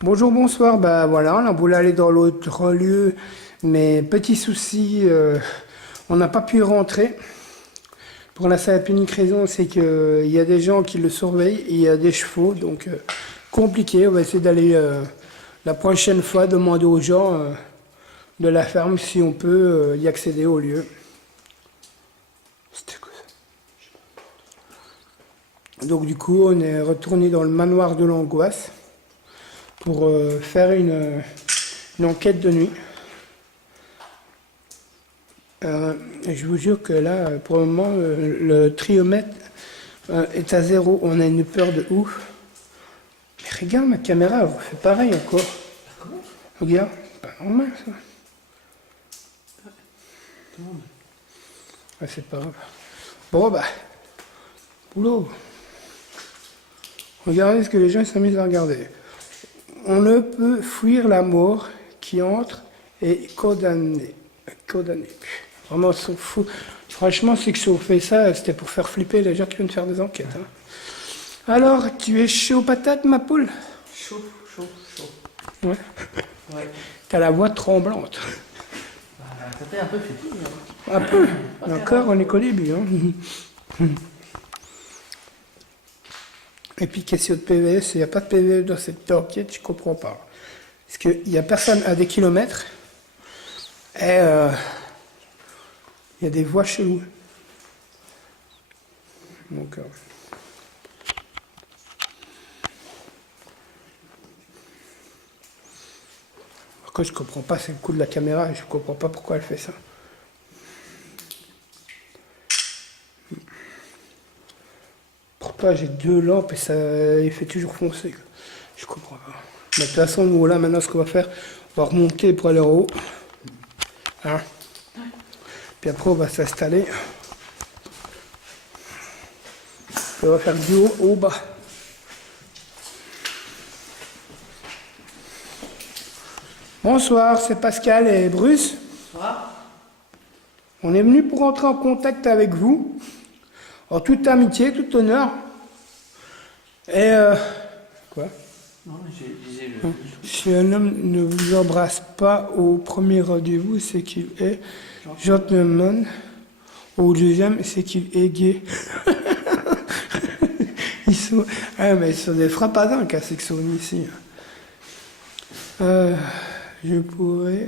Bonjour, bonsoir, bah voilà, on a voulu aller dans l'autre lieu, mais petit souci, on n'a pas pu rentrer. Pour la simple unique raison, c'est qu'il y a des gens qui le surveillent et il y a des chevaux, donc compliqué. On va essayer d'aller la prochaine fois demander aux gens de la ferme si on peut y accéder au lieu. C'était quoi ça? Donc du coup, on est retourné dans le manoir de l'angoisse pour faire une enquête de nuit. Je vous jure que là, pour le moment, le triomètre est à 0. On a une peur de ouf. Mais regarde, ma caméra, elle fait pareil encore. Regarde, c'est pas normal ça. Ouais, c'est pas grave. Bon, bah, boulot. Regardez ce que les gens s'amusent à regarder. On ne peut fuir la mort qui entre et condamné. Vraiment, ils sont fous. Franchement, c'est que si on fait ça, c'était pour faire flipper les gens qui viennent faire des enquêtes. Hein. Alors, tu es chaud patate, ma poule? Chaud. Ouais. Ouais. T'as la voix tremblante. Bah, ça fait un peu flippé. Hein. Un peu. Encore, on est qu'au début. Hein. Et puis, question de PVS, il n'y a pas de PVS dans cette enquête, je comprends pas. Parce qu'il n'y a personne à des kilomètres. Et il y a des voix cheloues. Donc, par contre, je comprends pas, c'est le coup de la caméra, je comprends pas pourquoi elle fait ça. Pourquoi j'ai 2 lampes et ça il fait toujours foncer. Je comprends pas. Mais de toute façon, nous là, maintenant, ce qu'on va faire, on va remonter pour aller en haut. Hein. Puis après, on va s'installer. Et on va faire du haut au bas. Bonsoir, c'est Pascal et Bruce. Bonsoir. On est venu pour entrer en contact avec vous. En toute amitié, tout honneur. Et quoi? Non, mais j'ai disais le. Si un homme ne vous embrasse pas au premier rendez-vous, c'est qu'il est gentleman. Au deuxième, c'est qu'il est gay. ils sont des frappadins qu'à Sexoni ici. Je pourrais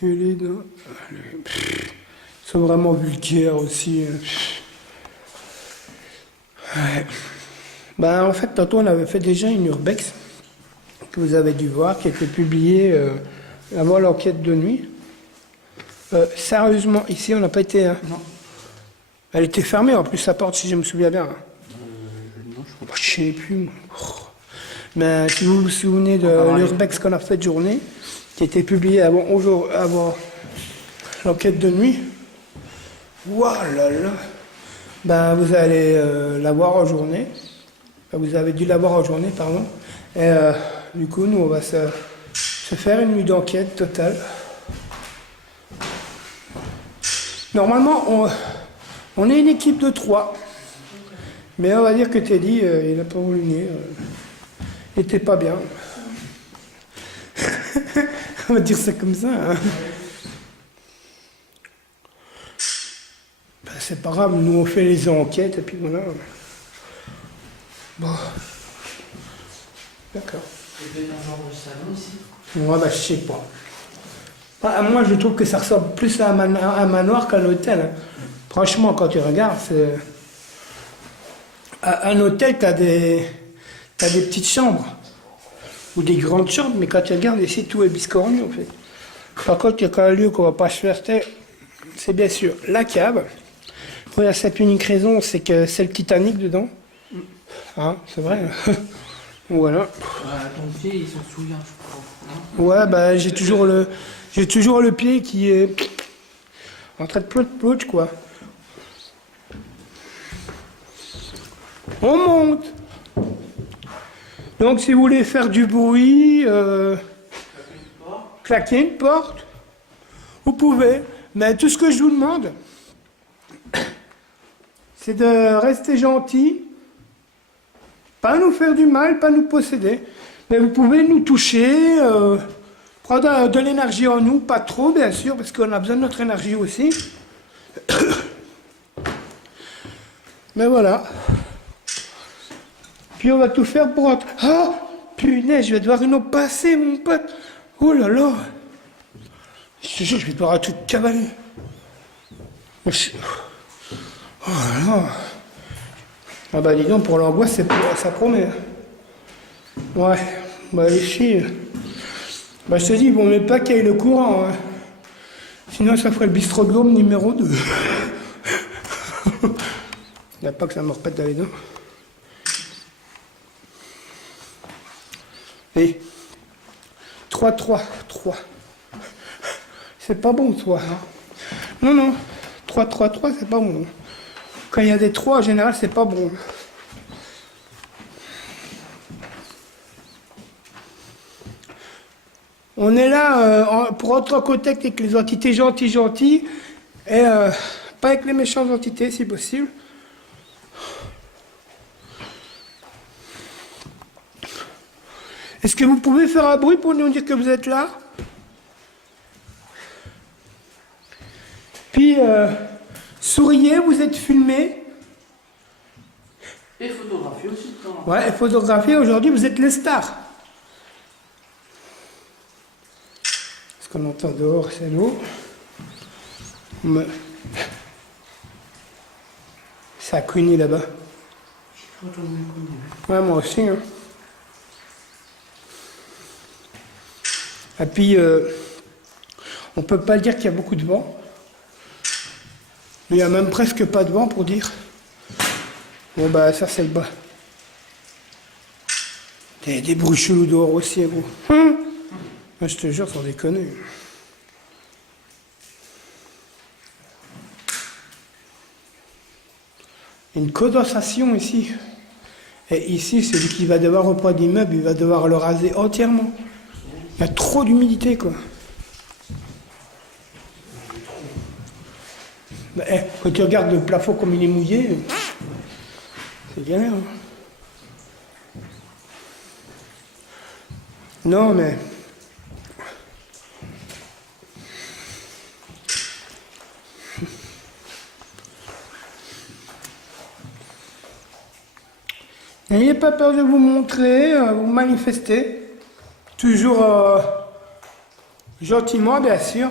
gueuler dans... Ils sont vraiment vulgaires aussi. Ouais. Ben, en fait, tantôt, on avait fait déjà une urbex que vous avez dû voir, qui a été publiée avant l'enquête de nuit. Sérieusement, ici, on n'a pas été... Hein. Non. Elle était fermée, en plus, sa porte, si je me souviens bien. Hein. Non, je crois Je sais plus, moi. Oh. Mais si vous vous souvenez de l'urbex qu'on a fait de journée, qui a été publiée avant l'enquête de nuit, voilà là. Ben, vous allez la voir en journée. Vous avez dû la voir en journée, pardon. Et du coup, nous, on va se faire une nuit d'enquête totale. Normalement, on est une équipe de 3. Mais on va dire que Teddy, il n'a pas voulu venir. Il n'était pas bien. On va dire ça comme ça. Hein. Ben, c'est pas grave, nous on fait les enquêtes et puis voilà. Bon. D'accord. Il y a un genre de salon ici. Ouais, bah, je sais pas. Ah, moi, je trouve que ça ressemble plus à un manoir qu'à un hôtel. Hein. Franchement, quand tu regardes, c'est... À un hôtel, t'as des petites chambres. Ou des grandes chambres, mais quand tu regardes ici, tout est biscornu, en fait. Par contre, il y a qu'un lieu qu'on va pas se faire, c'est bien sûr la cave. Pour la simple unique raison, c'est que c'est le Titanic dedans. Hein, c'est vrai. Voilà. Ton pied, il s'en souvient, je crois. Non Ouais, bah j'ai toujours le pied qui est en train de plout quoi. On monte. Donc si vous voulez faire du bruit, claquer une porte, vous pouvez. Mais tout ce que je vous demande, c'est de rester gentil, pas nous faire du mal, pas nous posséder. Mais vous pouvez nous toucher, prendre de l'énergie en nous, pas trop bien sûr, parce qu'on a besoin de notre énergie aussi. Mais voilà. Puis on va tout faire pour entrer. Ah, punaise, je vais devoir une eau passer, mon pote. Oh là là. Je te jure, je vais devoir tout cavaler. Oh là là. Ah bah dis donc, pour l'angoisse, ça promet. Ouais, bah les filles. Bah je te dis, bon, mais pas qu'il y ait le courant. Hein. Sinon, ça ferait le bistrot de l'homme numéro 2. Il n'y a pas que ça me repète dans les dents. Et 3, 3, 3. C'est pas bon, toi. Non, non. 3, 3, 3, c'est pas bon. Quand il y a des 3, en général, c'est pas bon. On est là pour entrer en contact avec les entités gentilles, et pas avec les méchantes entités, si possible. Est-ce que vous pouvez faire un bruit pour nous dire que vous êtes là? Puis, souriez, vous êtes filmé. Et photographie aussi, de temps. Ouais, et photographier, aujourd'hui, vous êtes les stars. Ce qu'on entend dehors, c'est l'eau. Mais... ça a cogné là-bas. Ouais, moi aussi. Hein. Et puis, on peut pas dire qu'il y a beaucoup de vent. Il n'y a même presque pas de vent pour dire. Bon bah ça c'est le bas. Des bruits chelous dehors aussi, gros. Je te jure, sans déconner. Une condensation ici. Et ici, celui qui va devoir reprendre l'immeuble, il va devoir le raser entièrement. Il y a trop d'humidité, quoi. Bah, quand tu regardes le plafond comme il est mouillé, c'est galère. Hein. Non, mais... n'ayez pas peur de vous montrer, vous manifester. Toujours gentiment, bien sûr.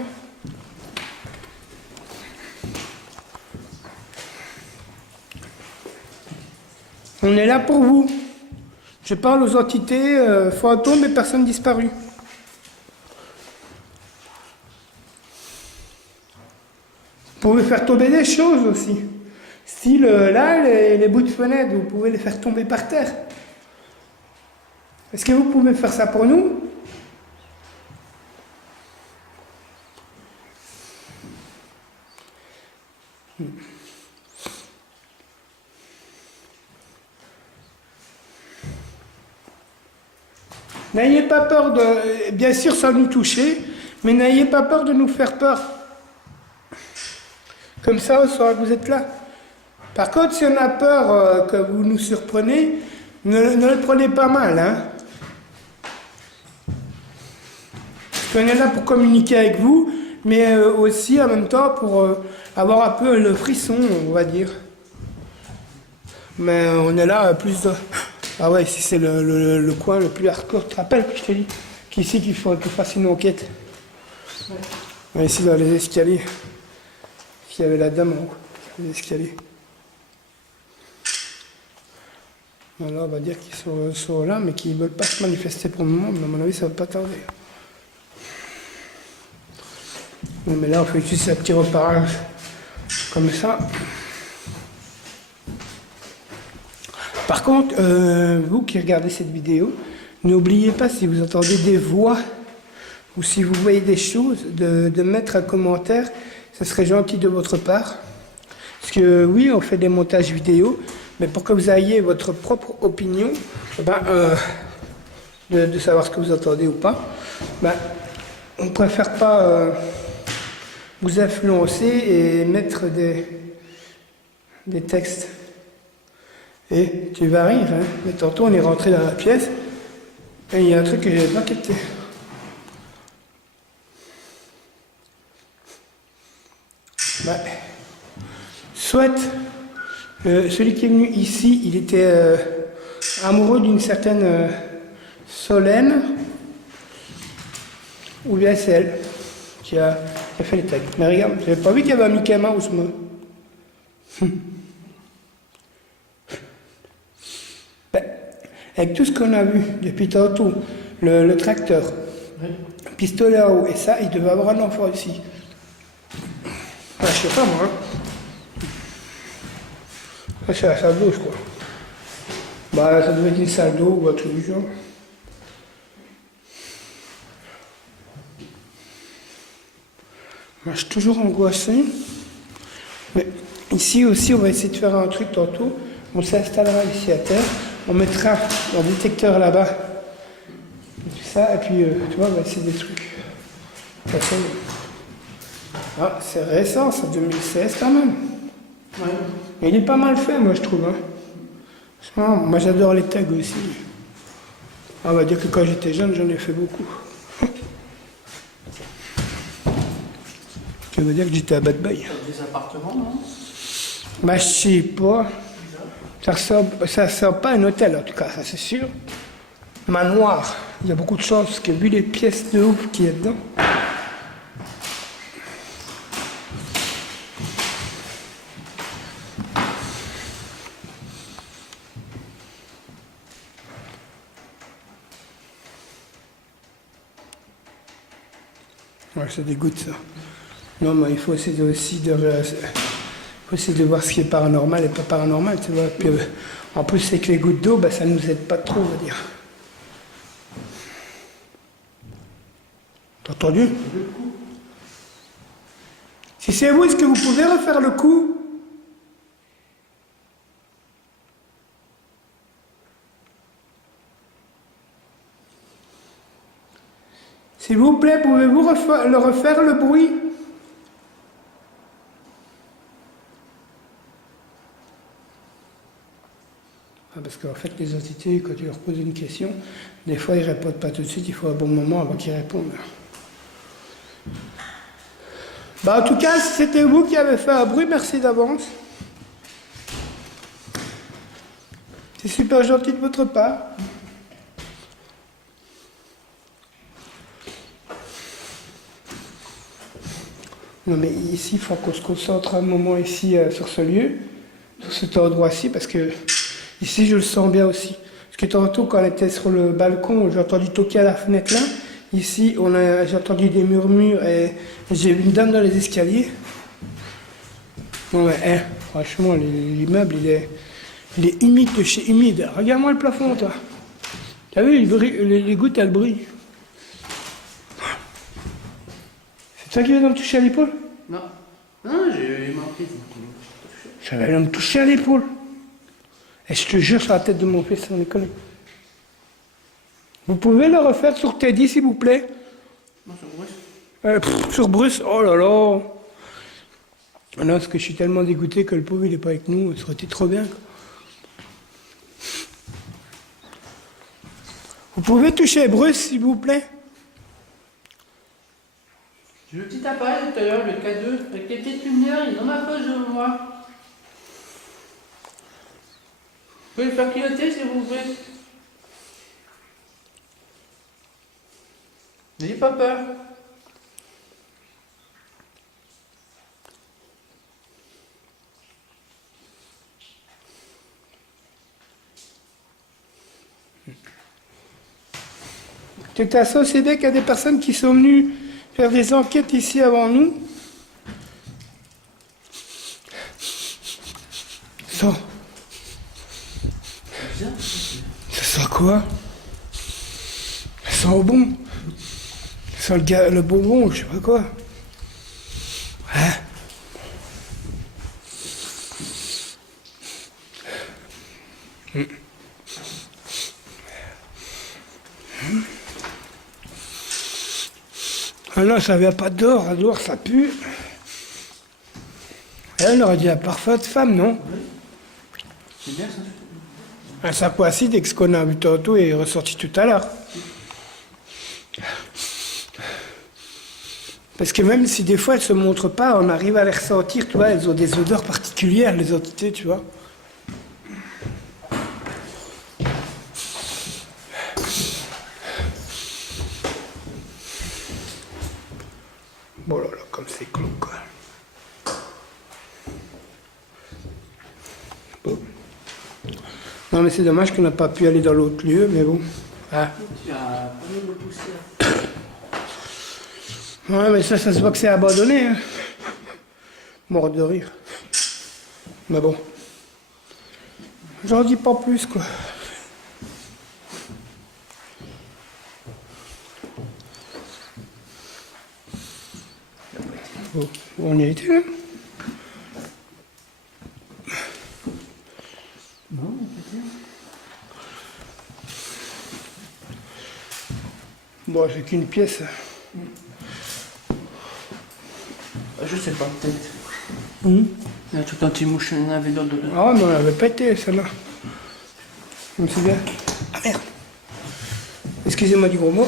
On est là pour vous. Je parle aux entités fantômes et personnes disparues. Vous pouvez faire tomber des choses aussi. Style, là, les bouts de fenêtre, vous pouvez les faire tomber par terre. Est-ce que vous pouvez faire ça pour nous? N'ayez pas peur de, bien sûr sans nous toucher, mais n'ayez pas peur de nous faire peur. Comme ça, on saura que vous êtes là. Par contre, si on a peur que vous nous surprenez, ne le prenez pas mal. Hein. Parce qu'on est là pour communiquer avec vous, mais aussi en même temps pour avoir un peu le frisson, on va dire. Mais on est là plus de... Ah ouais, ici c'est le coin le plus hardcore. Tu te rappelles que je t'ai dit qu'ici qu'il faudrait que tu fasses une enquête. Ouais, ici dans les escaliers. Il y avait la dame en haut, les escaliers. Alors on va dire qu'ils sont là, mais qu'ils ne veulent pas se manifester pour le moment, mais à mon avis ça ne va pas tarder. Non, mais là on fait juste un petit repérage comme ça. Par contre, vous qui regardez cette vidéo, n'oubliez pas, si vous entendez des voix ou si vous voyez des choses, de mettre un commentaire. Ce serait gentil de votre part. Parce que oui, on fait des montages vidéo, mais pour que vous ayez votre propre opinion, de savoir ce que vous entendez ou pas, on ne préfère pas vous influencer et mettre des textes. Et tu vas rire, hein, mais tantôt on est rentré dans la pièce et il y a un truc que je n'avais pas capté. Soit celui qui est venu ici, il était amoureux d'une certaine Solène, ou bien c'est elle qui a fait les tags. Mais regarde, j'avais pas vu qu'il y avait un Mickey Mouse, moi. Avec tout ce qu'on a vu depuis tantôt, le tracteur, le pistolet à eau, et ça, il devait avoir un enfant ici. Je sais pas moi. C'est la salle d'eau, je crois. Ça devait être une salle d'eau ou un truc du genre. Moi, je suis toujours angoissé. Mais ici aussi, on va essayer de faire un truc tantôt. On s'installera ici à terre. On mettra un détecteur là-bas. Ça, et puis, tu vois, on va essayer des trucs. Ah, c'est récent, c'est 2016 quand même. Ouais. Mais il est pas mal fait, moi, je trouve. Hein. Moi, j'adore les tags aussi. On va dire que quand j'étais jeune, j'en ai fait beaucoup. Ça veut dire que j'étais à bad boy. Des appartements, non? Je sais pas. Ça ressemble pas à un hôtel, en tout cas, ça c'est sûr. Manoir. Il y a beaucoup de chances, parce que vu les pièces de ouf qu'il y a dedans. Ouais, ça dégoûte ça. Non, mais il faut essayer aussi de voir ce qui est paranormal et pas paranormal, tu vois. Puis, en plus, c'est que les gouttes d'eau, ça nous aide pas trop, on va dire. T'as entendu? Si c'est vous, est-ce que vous pouvez refaire le coup? S'il vous plaît, pouvez-vous refaire le bruit? Parce qu'en fait, les entités, quand tu leur poses une question, des fois, ils ne répondent pas tout de suite, il faut un bon moment avant qu'ils répondent. En tout cas, si c'était vous qui avez fait un bruit, merci d'avance. C'est super gentil de votre part. Non mais ici, il faut qu'on se concentre un moment ici sur ce lieu, sur cet endroit-ci, parce que ici, je le sens bien aussi. Parce que tantôt, quand on était sur le balcon, j'ai entendu toquer à la fenêtre là. Ici, j'ai entendu des murmures et j'ai vu une dame dans les escaliers. Non mais, franchement, l'immeuble, il est humide de chez humide. Regarde-moi le plafond, toi. T'as vu, les gouttes, elles brillent. C'est toi qui viens de me toucher à l'épaule? Non. Non, j'ai manqué. Ça va me toucher à l'épaule. Et je te jure sur la tête de mon fils, sans déconner. Vous pouvez le refaire sur Teddy, s'il vous plaît? Non, sur Bruce. Sur Bruce, oh là là. Non, parce que je suis tellement dégoûté que le pauvre, il n'est pas avec nous. Ça aurait été trop bien. Vous pouvez toucher Bruce, s'il vous plaît? J'ai le petit appareil tout à l'heure, le K2, avec les petites lumières, il est dans ma poche, je le vois. Vous pouvez le faire clignoter, s'il vous plaît? N'ayez pas peur. C'est à Saucédé qu'il y a des personnes qui sont venues faire des enquêtes ici avant nous. Ça. bizarre. Ça sent quoi? Ça sent au bon. Ça sent le bonbon, je sais pas quoi. Hein? Ah non, ça vient pas dehors. Dehors, ça pue. Elle aurait dit la parfaite femme, non? C'est bien ça. Un sapo acide, ce qu'on a vu tantôt est ressorti tout à l'heure. Parce que même si des fois elles se montrent pas, on arrive à les ressentir, tu vois, elles ont des odeurs particulières, les entités, tu vois. Bon là là, comme c'est clos, quoi. Bon. Non mais c'est dommage qu'on n'a pas pu aller dans l'autre lieu, mais bon. Ah. Tu as pas mal de poussière. Ouais, mais ça se voit que c'est abandonné, hein. Mort de rire. Mais bon. J'en dis pas plus, quoi. Bon, on y a été, là. Non, peut-être. Bon, c'est qu'une pièce. Je sais pas, peut-être. Hum. Il y a tout un petit mouche, il y en avait d'autres dedans. Ah, mais on l'avait pété, celle-là. Je me souviens. Ah, merde. Excusez-moi du gros mot.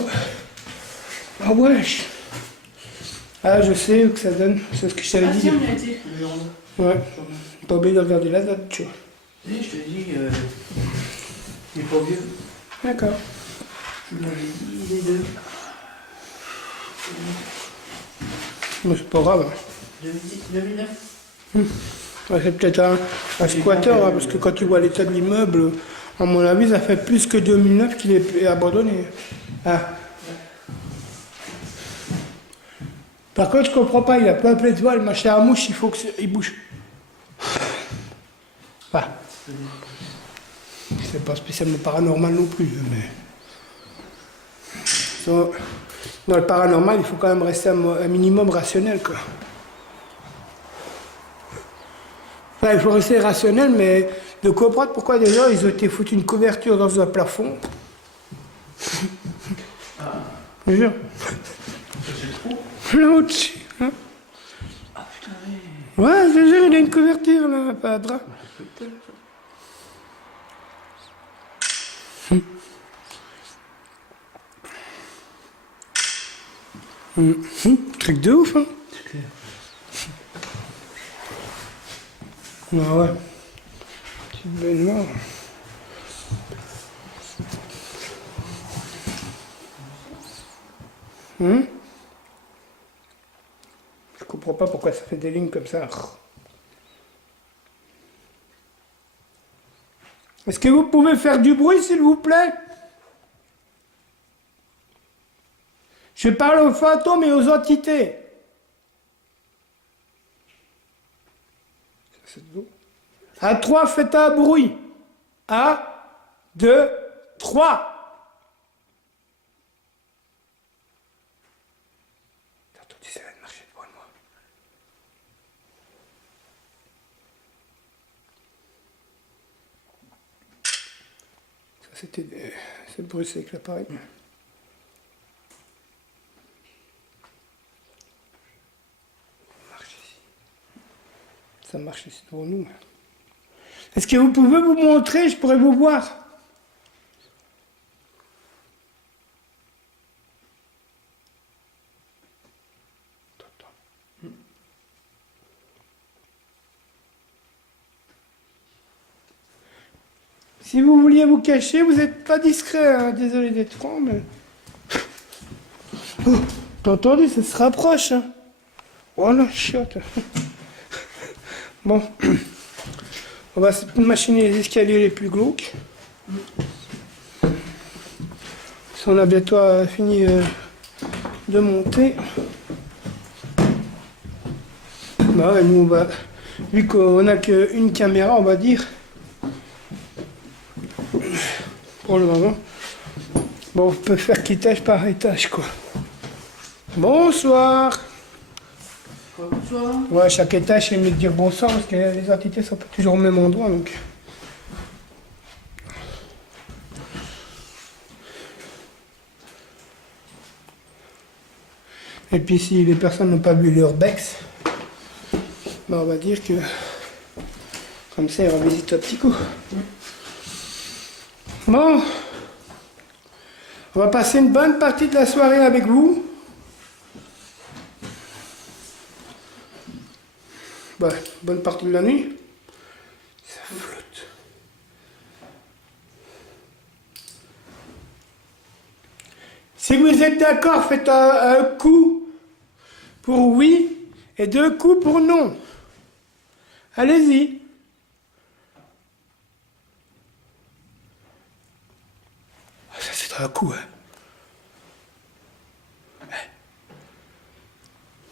Ah, wesh. Ah, je sais que ça donne. C'est ce que je t'avais Ah dit. si, on y a été, le jour-là. Ouais. Pas oublié de regarder la date, tu vois. Oui, je te dis, il est pas vieux. D'accord. Je l'avais dit, les deux. Mais c'est pas grave. 2009. Ouais, c'est peut-être un squatter, hein, parce que quand tu vois l'état de l'immeuble, à mon avis, ça fait plus que 2009 qu'il est abandonné. Ah. Par contre, je comprends pas, il a pas plein de toile, le machin à mouche, il faut qu'il bouge. Enfin, c'est pas spécialement paranormal non plus, mais... Dans le paranormal, il faut quand même rester un minimum rationnel, quoi. Enfin, il faut rester rationnel, mais de comprendre pourquoi déjà ils ont été foutus une couverture dans un plafond. Je te jure. C'est trop. Là au-dessus. Hein. Ah putain, oui. Ouais, je te jure, il y a une couverture là, pas de drap. Truc de ouf, hein. C'est clair. Ah ouais. Petite belle noire. Je comprends pas pourquoi ça fait des lignes comme ça. Est-ce que vous pouvez faire du bruit, s'il vous plaît? Je parle aux fantômes et aux entités. À 3, faites un bruit. 1, 2, 3. T'as entendu, ça vient de marcher devant moi. Ça, c'était... C'est le bruit, c'est avec l'appareil. Ça marche ici devant nous. Est-ce que vous pouvez vous montrer? Je pourrais vous voir. Si vous vouliez vous cacher, vous n'êtes pas discret, hein. Désolé d'être franc, mais... Oh, t'as entendu, ça se rapproche, hein. Oh la chiotte. Bon. On va machiner les escaliers les plus glauques. On a bientôt fini de monter. Bah ouais, nous on va... Vu qu'on n'a qu'une caméra, on va dire... pour le moment. Bon, on peut faire qu'étage par étage, quoi. Bonsoir. Bonsoir. Ouais, chaque étage, c'est mieux de dire bonsoir parce que les entités sont pas toujours au même endroit, donc. Et puis si les personnes n'ont pas vu leur Bex, ben, on va dire que comme ça, ils vont visiter un petit coup. Bon, on va passer une bonne partie de la soirée avec vous. Ben, bonne partie de la nuit. Ça flotte. Si vous êtes d'accord, faites un coup pour oui et 2 coups pour non. Allez-y. Ah, ça c'est un coup, hein.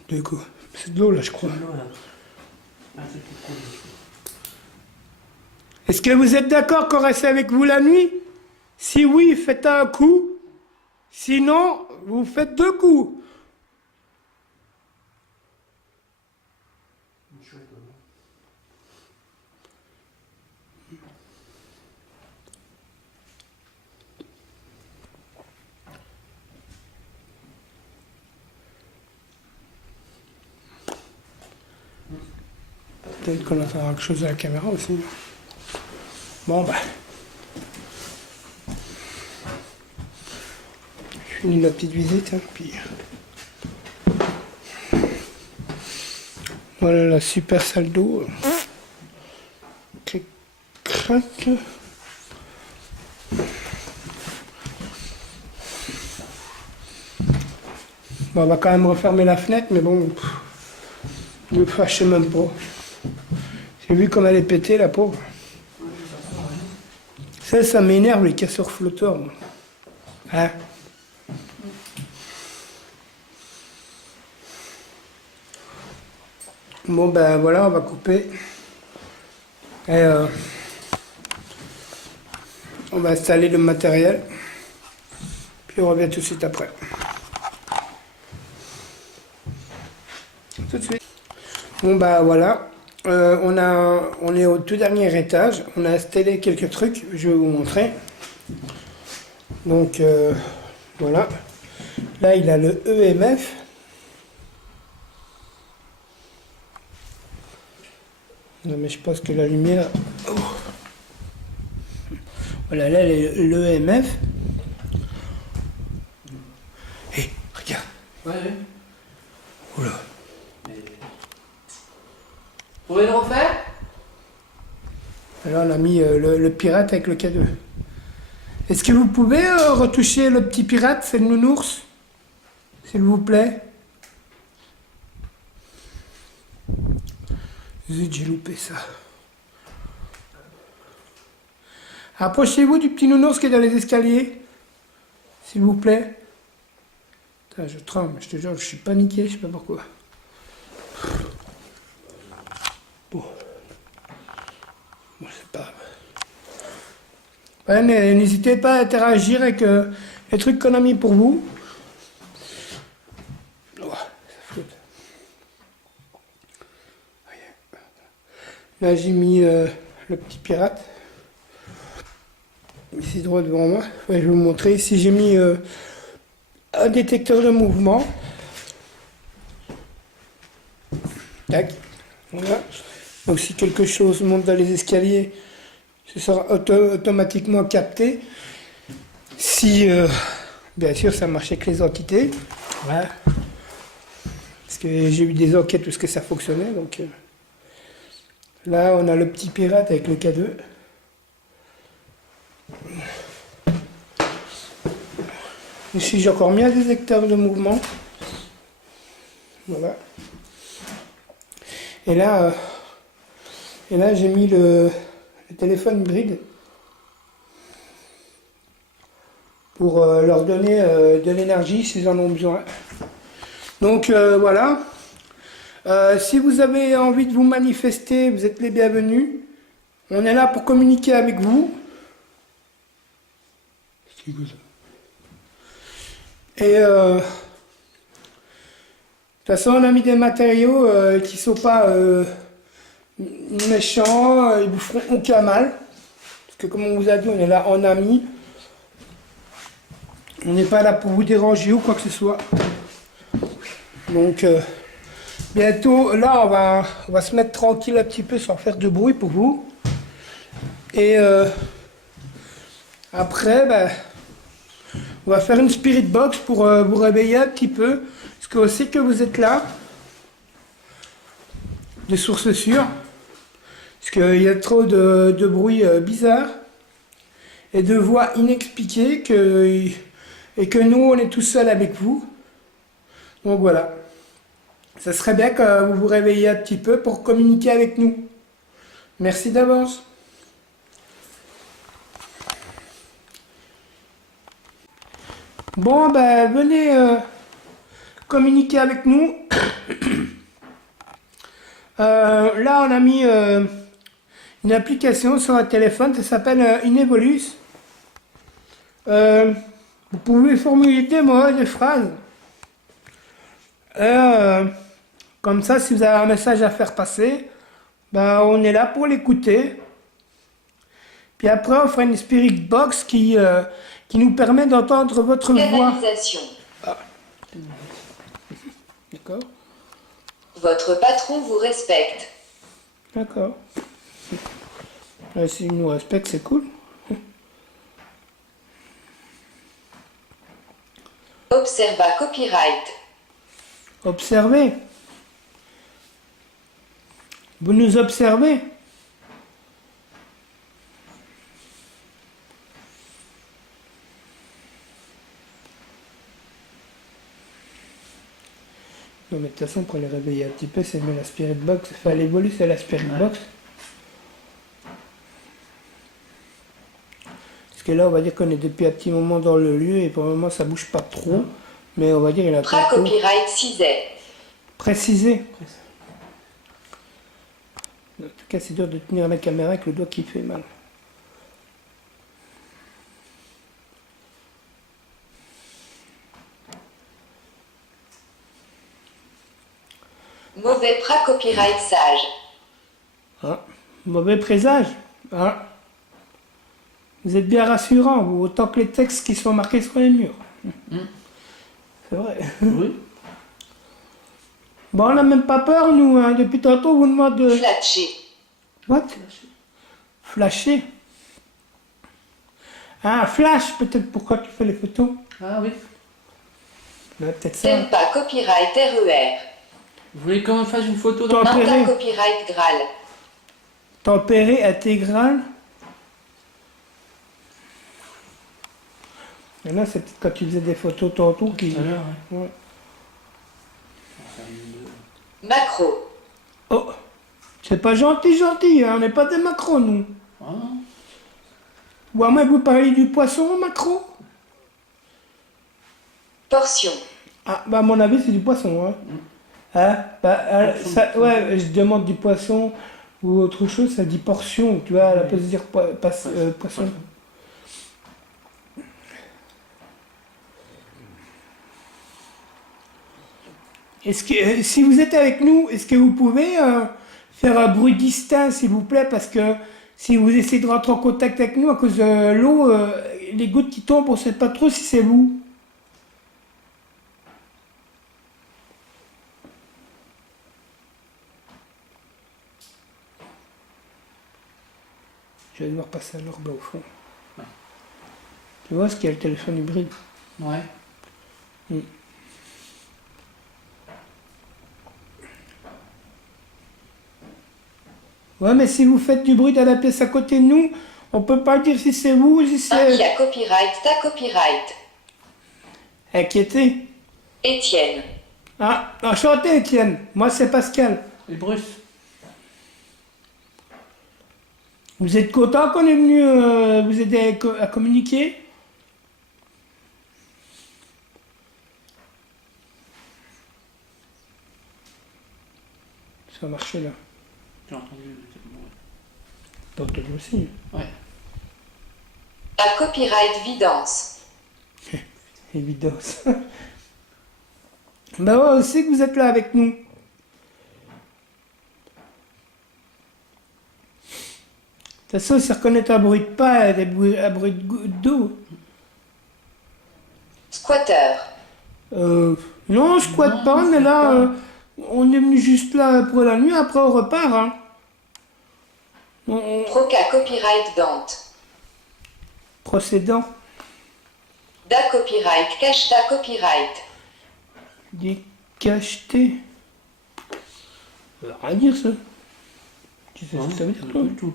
2 coups. C'est de l'eau là, je crois. Est-ce que vous êtes d'accord qu'on reste avec vous la nuit? Si oui, faites un coup. Sinon, vous faites 2 coups. Peut-être qu'on va faire quelque chose à la caméra aussi. Bon, bah. Je finis la petite visite, hein, puis. Voilà la super salle d'eau. Crac. Bon, on va quand même refermer la fenêtre, mais bon. Ne me fâchez même pas. J'ai vu comme elle est pétée, la pauvre. Ça m'énerve, les casseurs flotteurs. Moi. Hein? Bon, ben voilà, on va couper. Et on va installer le matériel. Puis on revient tout de suite après. Tout de suite. Bon, ben voilà. On est au tout dernier étage. On a installé quelques trucs. Je vais vous montrer. Donc, voilà. Là, il a le EMF. Non, mais je pense que la lumière... Oh. Voilà, là, l'EMF. Hé, regarde. Ouais. Oula. Vous pouvez le refaire? Alors, on a mis le pirate avec le K2. Est-ce que vous pouvez retoucher le petit pirate, c'est le nounours? S'il vous plaît. Zut, j'ai loupé ça. Approchez-vous du petit nounours qui est dans les escaliers. S'il vous plaît. Putain, je tremble, je te jure, je suis paniqué, je sais pas pourquoi. Bon. Bon, c'est pas grave. Ouais, mais n'hésitez pas à interagir avec les trucs qu'on a mis pour vous. Oh, ça flotte. Là, j'ai mis le petit pirate. Ici, droit devant moi. Ouais, je vais vous montrer. Ici, j'ai mis un détecteur de mouvement. Tac. Voilà. Donc, si quelque chose monte dans les escaliers, ce sera automatiquement capté. Si, bien sûr, ça marche avec les entités. Voilà. Parce que j'ai eu des enquêtes où ce que ça fonctionnait. Donc, là, on a le petit pirate avec le K2. Ici, j'ai encore mis un détecteur de mouvement. Voilà. Et là j'ai mis le téléphone hybride pour leur donner de l'énergie s'ils en ont besoin. Donc voilà. Si vous avez envie de vous manifester, vous êtes les bienvenus. On est là pour communiquer avec vous. Qui que ça. Et de toute façon, on a mis des matériaux qui sont pas méchants, ils vous feront aucun mal. Parce que comme on vous a dit, on est là en amis. On n'est pas là pour vous déranger ou quoi que ce soit. Donc, bientôt, là, on va se mettre tranquille un petit peu sans faire de bruit pour vous. Et après, ben, on va faire une spirit box pour vous réveiller un petit peu. Parce qu'on sait que vous êtes là. De sources sûres. Parce qu'il y a trop de bruit bizarre. Et de voix inexpliquées. Et que nous, on est tout seul avec vous. Donc voilà. Ça serait bien que vous vous réveilliez un petit peu pour communiquer avec nous. Merci d'avance. Bon, ben, venez communiquer avec nous. Là, on a mis une application sur un téléphone, ça s'appelle Inevolus. Vous pouvez formuler des mots, des phrases. Comme ça, si vous avez un message à faire passer, ben, on est là pour l'écouter. Puis après, on fera une spirit box qui nous permet d'entendre votre voix. Canalisation. Ah. D'accord. Votre patron vous respecte. D'accord. S'il nous respecte, c'est cool. Observa copyright. Observez. Vous nous observez. Non mais de toute façon pour les réveiller un petit peu c'est mieux la spirit box. Enfin l'évolu c'est la spirit box. Parce que là on va dire qu'on est depuis un petit moment dans le lieu et pour le moment ça bouge pas trop. Mais on va dire il a Pra pas copyright 6est. précisé. En tout cas c'est dur de tenir la caméra avec le doigt qui fait mal. Mauvais pra copyright sage. Ah, mauvais présage. Ah. Vous êtes bien rassurant, vous, autant que les textes qui sont marqués sur les murs. C'est vrai. Oui. Bon, on n'a même pas peur, nous. Hein. Depuis tantôt, on vous demande de... Flatché. What? Flasher. Ah, flash, peut-être pourquoi tu fais les photos. Ah oui. Ouais, peut-être ça. Tempa copyright RER. Vous voulez qu'on fasse une photo dans Tempéré. Inta copyright Graal. Tempéré intégral. Et là, c'est peut-être quand tu faisais des photos tantôt qui... tout à l'heure, ouais. Ouais. Macro. Oh, c'est pas gentil, hein. On n'est pas des macros, nous. Ah non. Ou à moins que vous parliez du poisson, macro. Portion. Ah, bah à mon avis, c'est du poisson, hein. Hein? Bah, ça, ouais, je demande du poisson ou autre chose, ça dit portion, tu vois, à la place de dire poisson. Est-ce que, si vous êtes avec nous, est-ce que vous pouvez faire un bruit distinct, s'il vous plaît, parce que si vous essayez de rentrer en contact avec nous à cause de l'eau, les gouttes qui tombent, on ne sait pas trop si c'est vous. Je vais devoir passer à l'orbe au fond. Ouais. Tu vois ce qu'il y a le téléphone hybride. Ouais. Ouais, mais si vous faites du bruit dans la pièce à côté de nous, on peut pas dire si c'est vous ou si c'est... Inkia copyright ta copyright. Inquiété. Étienne. Ah, enchanté Étienne. Moi c'est Pascal. Et Bruce. Vous êtes content qu'on est venu vous aider à communiquer? Ça a marché là. J'ai entendu. T'as entendu aussi? Ouais. À copyright vidance. Évidence. Bah ouais, aussi que vous êtes là avec nous. De toute façon, c'est reconnaître un bruit de pas et un bruit d'eau. Squatter. Non, je squatte Non, pas, je mais squatte là, pas. on est venu juste là pour la nuit, après on repart. Hein. Proca copyright Dante. Procédant. Da copyright Cashta copyright. Décacheté. Ça veut rien dire ça. Tu sais ce que ça veut dire toi? Pas du tout.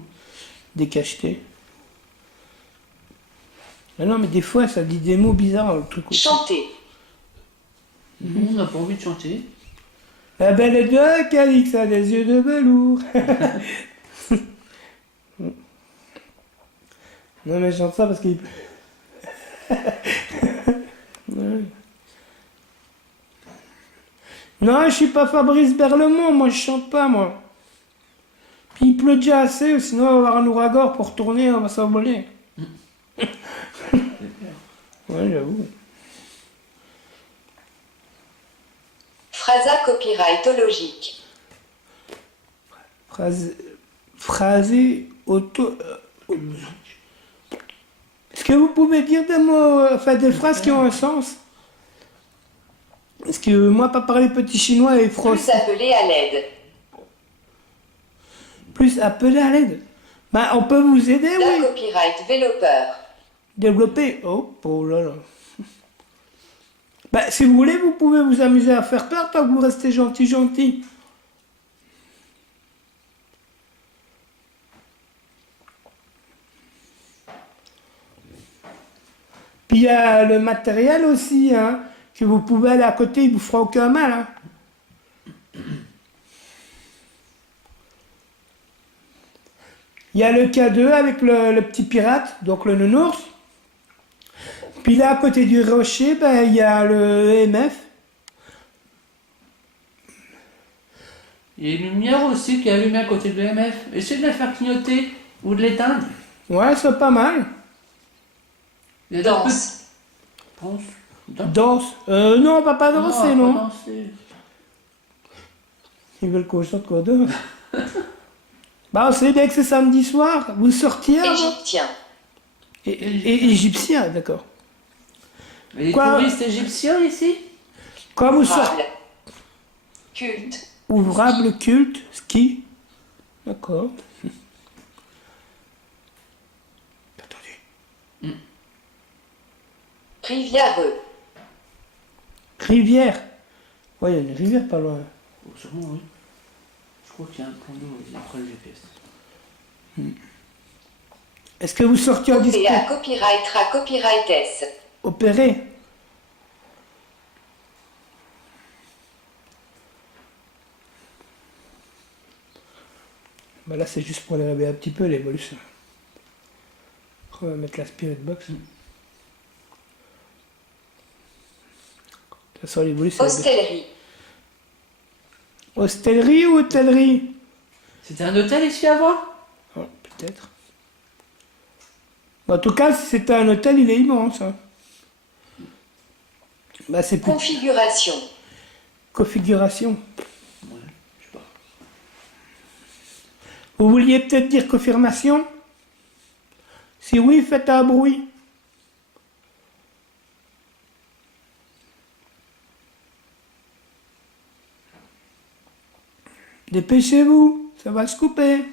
Décacheté. Ah non, mais des fois ça dit des mots bizarres, le truc. Chanter. Nous, on n'a pas envie de chanter. La belle de Calix a des yeux de velours. Non mais je chante ça parce qu'il pleut. Ouais. Non, je suis pas Fabrice Berlemont, moi je chante pas moi. Puis il pleut déjà assez, sinon on va avoir un ouragan pour retourner, on va s'envoler. Ouais, j'avoue. Phrasa copyrightologique. Phrasé auto. Est-ce que vous pouvez dire des mots, enfin des phrases qui ont un sens? Parce que moi, pas parler petit chinois et Plus français. appelé à l'aide. Plus appeler à l'aide. Bah, on peut vous aider, Da oui. copyright développeur. Développer. Oh là là. Bah, si vous voulez, vous pouvez vous amuser à faire peur tant que vous restez gentil. Puis il y a le matériel aussi, hein, que vous pouvez aller à côté, il vous fera aucun mal. Hein. Il y a le K2 avec le petit pirate, donc le nounours. Puis là, à côté du rocher, ben, il y a le EMF. Il y a une lumière aussi qui est allumée à côté de l'EMF. Essayez de la faire clignoter ou de l'éteindre. Ouais, c'est pas mal. Il y a d'autres Danse. Pense. Danse. Non, on va pas danser, non. Pas danser. Ils veulent qu'on chante quoi d'autre. Bah, c'est bien que c'est samedi soir. Vous sortiez avant Égyptien. Et égyptien, d'accord. Et les Quoi touristes égyptiens ici? Quand vous sortez. Rable. Culte. Ouvrable, culte, ski. D'accord. Attendez. Rivièreux. Rivière. Ouais, il y a une rivière pas loin. Oh, sûrement, oui. Je crois qu'il y a un point d'eau après le GPS. Est-ce que vous sortiez en disco? Opéa copyrightera copyrightess. Opéré. Bah là, c'est juste pour les réveiller un petit peu, l'évolution. On va mettre la spirit box. De toute façon, l'évolution. Hostellerie. Hostellerie ou hôtellerie? C'était un hôtel ici avant? Oh, peut-être. En tout cas, si c'était un hôtel, il est immense. Hein. Bah, c'est plus Configuration. configuration. Ouais, je sais pas. Vous vouliez peut-être dire confirmation? Si oui, faites un bruit. Dépêchez-vous, ça va se couper.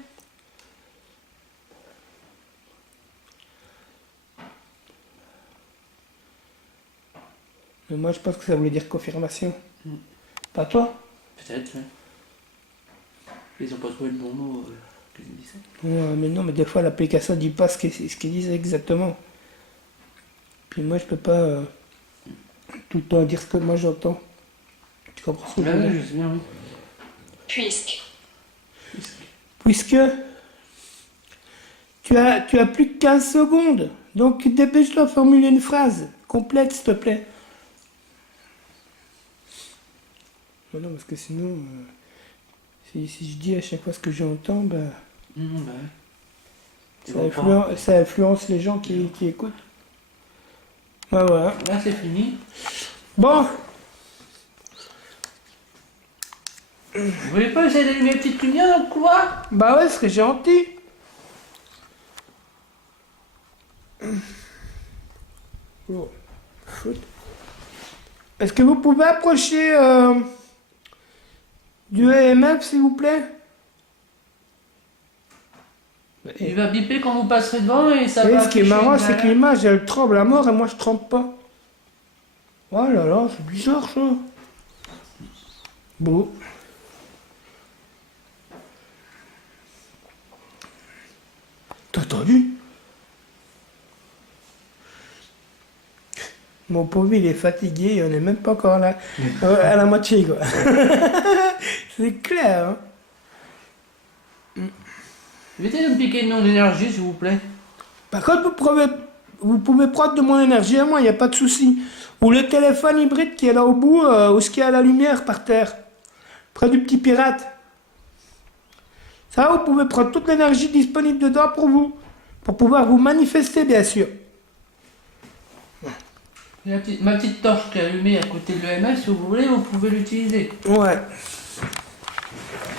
Mais moi, je pense que ça voulait dire confirmation. Pas toi? Peut-être, ouais. Ils ont pas trouvé le bon mot qu'ils disaient. Ouais, mais non, mais des fois, l'application dit pas ce qu'il disait exactement. Puis moi, je peux pas tout le temps dire ce que moi j'entends. Tu comprends ce que je veux Ouais, dire? je sais bien, oui. Puisque. Puisque tu as plus que 15 secondes, donc dépêche-toi de formuler une phrase complète, s'il te plaît. Non, parce que sinon, si je dis à chaque fois ce que j'entends, bah, Bah ouais. ça influence les gens qui écoutent. Ouais, ouais. Là, c'est fini. Bon, Vous voulez pas essayer d'allumer une petite lumière dans le couloir? bah ouais, ce serait gentil. Oh, foot. Est-ce que vous pouvez approcher du EMF, s'il vous plaît? Il va biper quand vous passerez devant et ça Et va ce qui est afficher marrant, une c'est que alerte. l'image, elle tremble à mort et moi, je tremble pas. Oh là là, c'est bizarre, ça. Bon. T'as entendu? Mon pauvre, il est fatigué, on n'est même pas encore là. À la moitié, quoi. C'est clair, hein. Évitez de me piquer le nom d'énergie, s'il vous plaît. Par contre, vous pouvez prendre de mon énergie à moi, il n'y a pas de souci. Ou le téléphone hybride qui est là au bout, où ce qu'il y a la lumière par terre, près du petit pirate. Ça, vous pouvez prendre toute l'énergie disponible dedans pour vous, pour pouvoir vous manifester, bien sûr. Ma petite torche qui est allumée à côté de l'EMF, si vous voulez, vous pouvez l'utiliser. Ouais.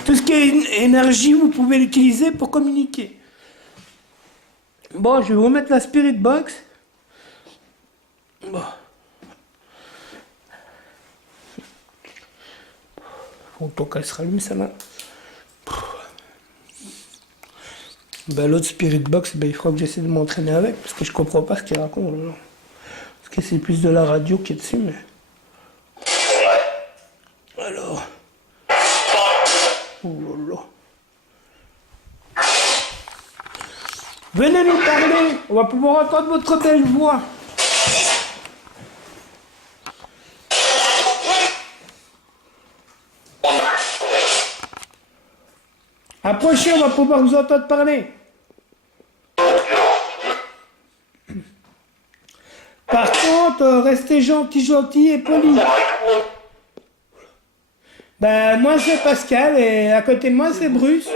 Tout ce qui est énergie, vous pouvez l'utiliser pour communiquer. Bon, je vais vous remettre la Spirit Box. Bon. Faut pas qu'elle se rallume, ça là. Ben, l'autre Spirit Box, ben, il faudra que j'essaie de m'entraîner avec, parce que je comprends pas ce qu'il raconte. Là. Parce que c'est plus de la radio qui est dessus, mais... Alors... Oh là là. Venez nous parler, on va pouvoir entendre votre belle voix. Approchez, on va pouvoir vous entendre parler. Par contre, restez gentil et poli. Ben, moi c'est Pascal et à côté de moi c'est Bruce.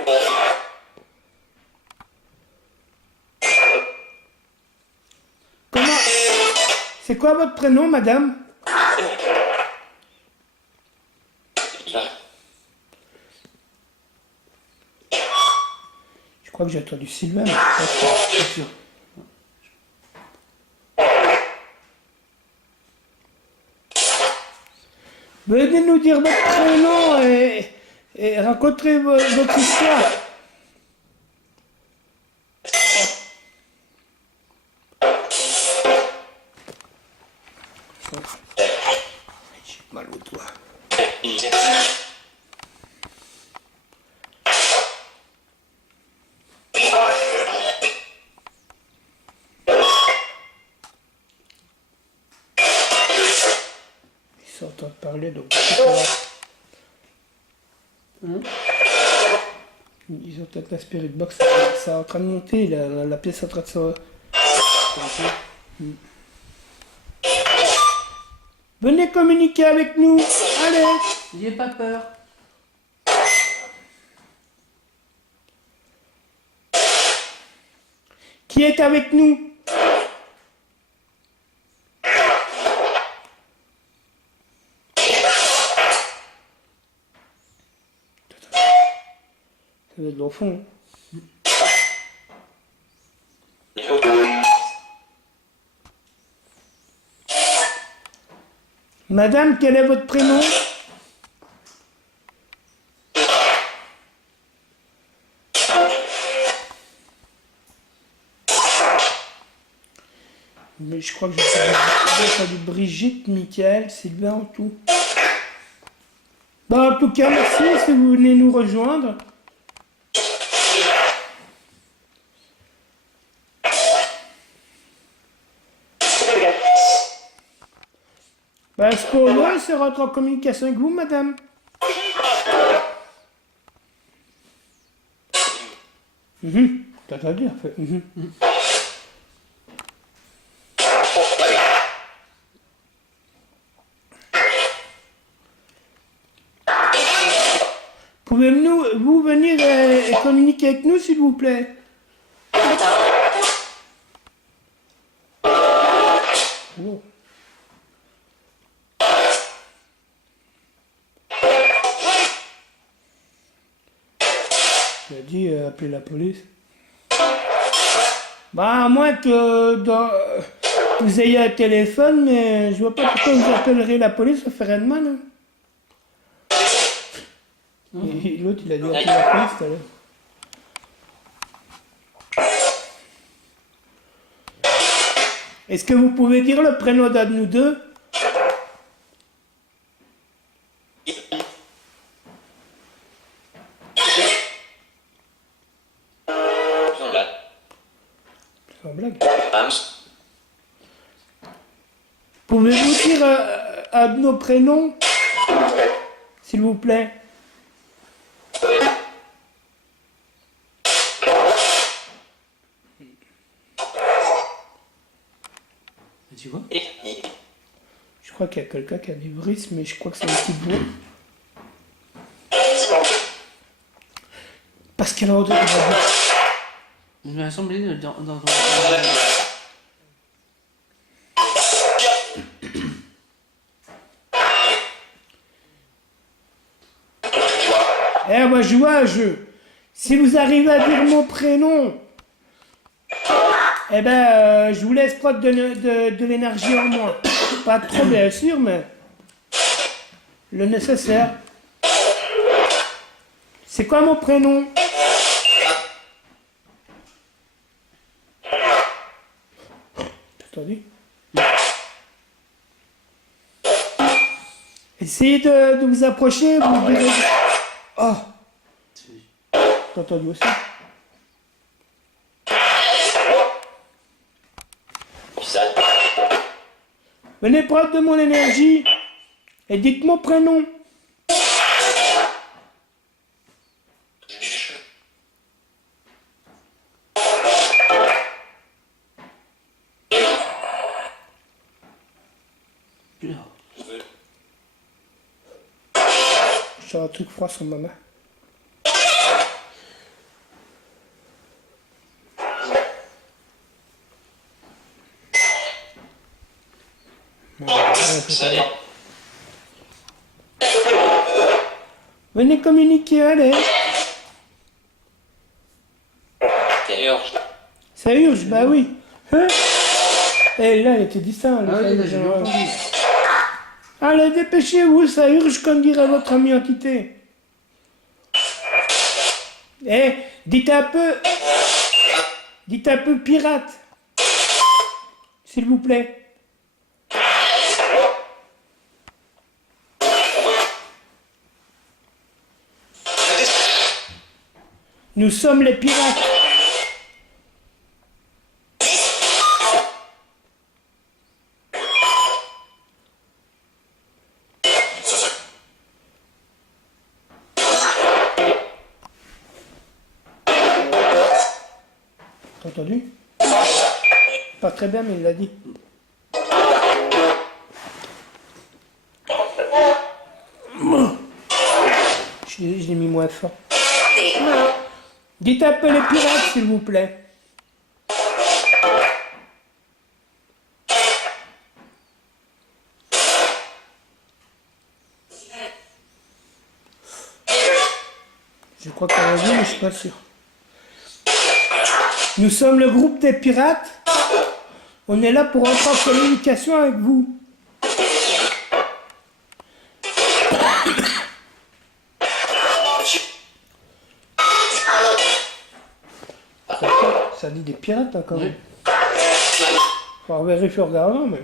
Comment? C'est quoi votre prénom, madame? Je crois que j'ai entendu Sylvain. Mais Bien sûr. venez nous dire votre prénom et raconter votre histoire. J'ai mal au doigt. Ils s'entendent parler, donc... Ils ont peut-être la Spirit Box, ça est en train de monter, la pièce est en train de se... Venez communiquer avec nous, allez. N'ayez pas peur. Qui est avec nous? Ça va être dans le fond. Madame, quel est votre prénom? Mais je crois que j'ai entendu Brigitte, Michael, Sylvain en tout. Bah, en tout cas, merci si vous venez nous rejoindre. Bah, ce qu'on veut, c'est rentrer en communication avec vous, madame. T'as entendu, en fait. Pouvez-vous venir et communiquer avec nous, s'il vous plaît? toujours. Il a dit appeler la police. Bah, à moins que vous ayez un téléphone, mais je vois pas pourquoi vous appellerez la police, ça ferait de mal. Hein. Et l'autre, il a dit appeler la police tout à l'heure. Est-ce que vous pouvez dire le prénom d'un de nous deux? Sans blague. Pouvez-vous dire un de nos prénoms, s'il vous plaît? Tu vois? Je crois qu'il y a quelqu'un qui a du bruit, mais je crois que c'est un petit bois. Parce qu'elle a entendu la voix. Il m'a semblé dans ton... Eh, on va jouer à un jeu. Si vous arrivez à dire mon prénom, eh ben, je vous laisse prendre de l'énergie en moi. Pas trop, bien sûr, mais le nécessaire. C'est quoi mon prénom? T'as entendu? Essayez de vous approcher, vous direz... Oh! T'as entendu aussi? Venez prendre de mon énergie et dites mon prénom. J'ai un truc froid sur ma main. Venez communiquer, allez. Ça urge, bah oui. Hein? Et là, il était distinct. Ah oui, là, j'ai bien entendu. Allez, dépêchez-vous, ça urge comme dirait votre ami entité. Eh, dites un peu pirate. S'il vous plaît. Nous sommes les pirates. T'as entendu? Pas très bien, mais il l'a dit. Je l'ai mis moins fort. Dites un peu les pirates, s'il vous plaît. Je crois qu'on l'a dit, mais je suis pas sûr. Nous sommes le groupe des pirates. On est là pour entrer en communication avec vous. Ça dit des pirates, hein, quand même. Faut vérifier en regardant, mais...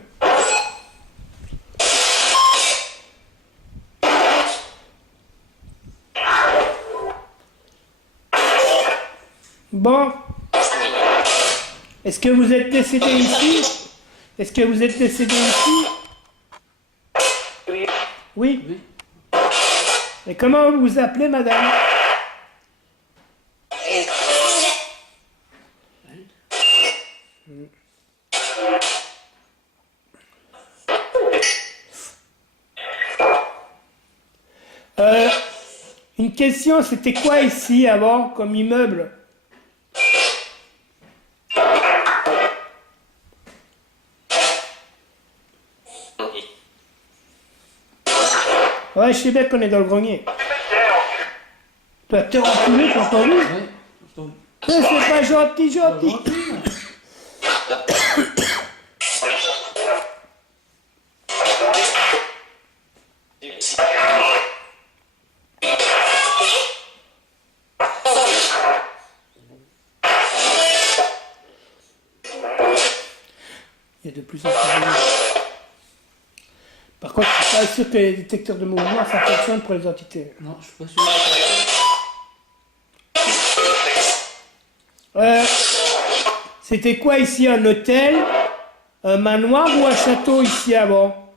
Bon. Est-ce que vous êtes décédé ici? Est-ce que vous êtes décédé ici? Oui. Oui. Et comment vous vous appelez, madame? Une question, c'était quoi ici avant comme immeuble? Ouais, je sais bien qu'on est dans le grenier. Toi, t'es enculé, t'as entendu? Ouais. Donc, Mais c'est pas gentil, gentil. Il y a de plus en plus de monde. Par contre, je suis pas sûr que les détecteurs de mouvement, ça fonctionne pour les entités. Non, je suis pas sûr. C'était quoi ici, un hôtel, un manoir ou un château ici avant?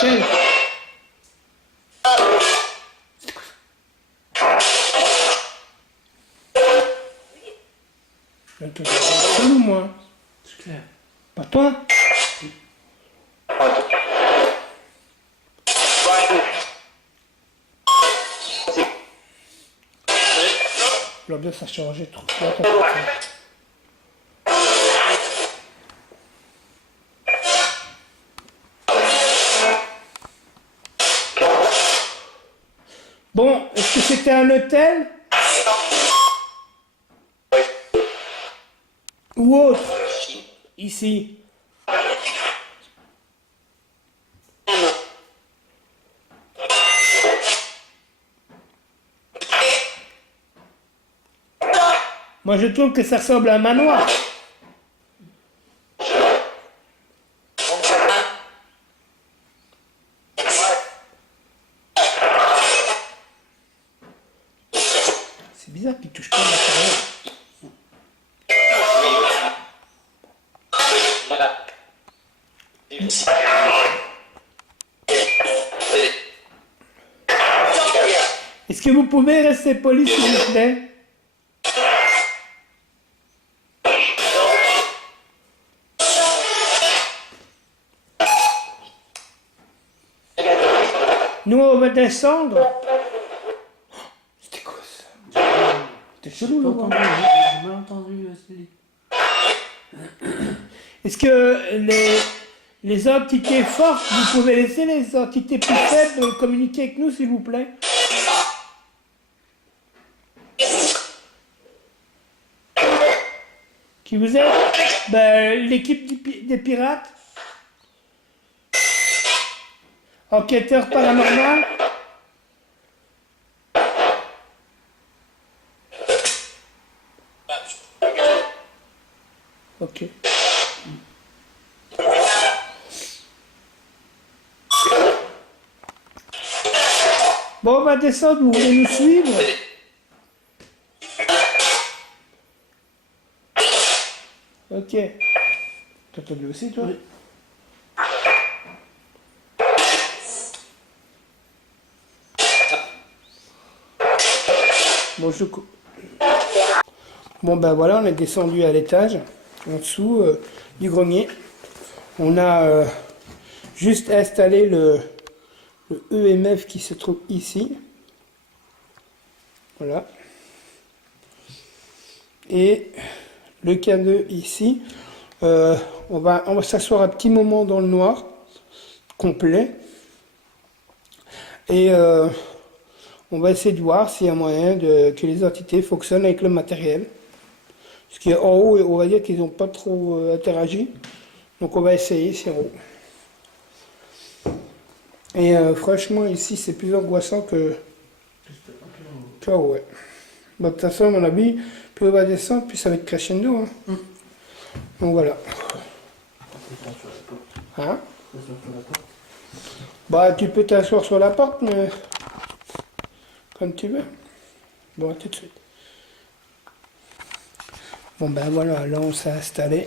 Quel? Attends, seul ou moi? C'est clair. Pas toi? L'ambiance a changé trop. Attends. Bon, est-ce que c'était un hôtel? Ou autre? Ici. Moi, je trouve que ça ressemble à un manoir. C'est bizarre qu'il touche pas à l'intérieur. Est-ce que vous pouvez rester poli, s'il vous plaît? Nous, on va descendre. C'était quoi ça? C'était J'ai chelou, pas le entendu, gars. j'ai mal entendu, Céline. Est-ce que les entités fortes, vous pouvez laisser les entités plus faibles communiquer avec nous, s'il vous plaît? Qui vous êtes? Ben, l'équipe des pirates? Enquêteur paranormal? Ok. Bon, on va descendre, vous voulez nous suivre? Ok. T'as entendu aussi, toi? Oui. Bon, Bon, ben voilà, on est descendu à l'étage, en dessous du grenier. On a juste installé le EMF qui se trouve ici. Voilà. Et le K2 ici. On va s'asseoir un petit moment dans le noir, complet. Et on va essayer de voir s'il y a moyen que les entités fonctionnent avec le matériel. Parce qu'en haut, on va dire qu'ils n'ont pas trop interagi. Donc on va essayer ici en haut. Et franchement, ici, c'est plus angoissant que en haut. Ouais. Bon, de toute façon, à mon avis, plus on va descendre, plus ça va être crescendo. Hein. Donc voilà. Hein? Bah, tu peux t'asseoir sur la porte, mais comme tu veux. Bon, à tout de suite. Bon, ben voilà, là, on s'est installé.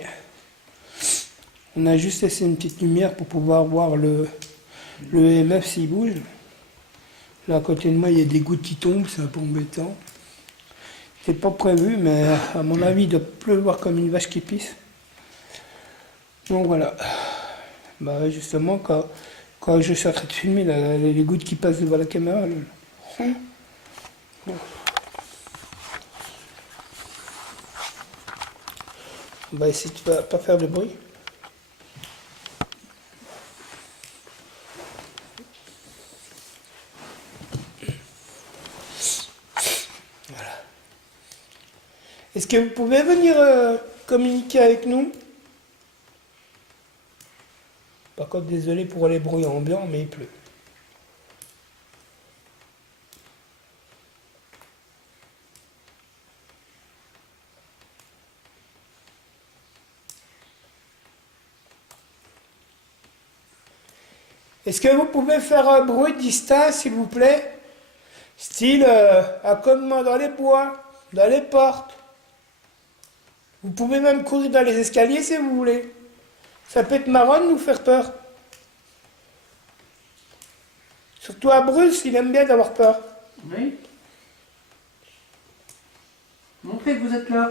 On a juste laissé une petite lumière pour pouvoir voir le EMF s'il bouge. Là, à côté de moi, il y a des gouttes qui tombent, c'est un peu embêtant. C'est pas prévu, mais à mon avis, il doit pleuvoir comme une vache qui pisse. Donc voilà. Bah justement, quand je suis en train de filmer, là, les gouttes qui passent devant la caméra. Là. Bon. On va essayer de pas faire de bruit. Voilà. Est-ce que vous pouvez venir communiquer avec nous? Par contre, désolé pour les bruits ambiants, mais il pleut. Est-ce que vous pouvez faire un bruit distinct, s'il vous plaît? Style accommodement dans les bois, dans les portes. Vous pouvez même courir dans les escaliers si vous voulez. Ça peut être marrant de nous faire peur. Surtout à Bruce, il aime bien d'avoir peur. Oui. Montrez que vous êtes là.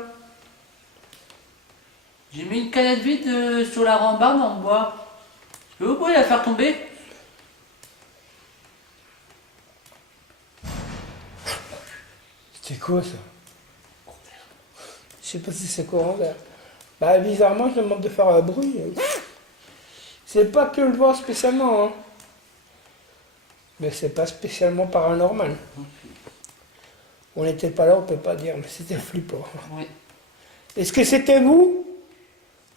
J'ai mis une canette vide sur la rambarde en bois. Est-ce que vous pouvez la faire tomber? C'est quoi ça? Je sais pas si c'est quoi en vert. Bah bizarrement je demande de faire un bruit. C'est pas que le vent spécialement, hein. Mais c'est pas spécialement paranormal. On n'était pas là, on peut pas dire, mais c'était flippant. Oui. Est-ce que c'était vous?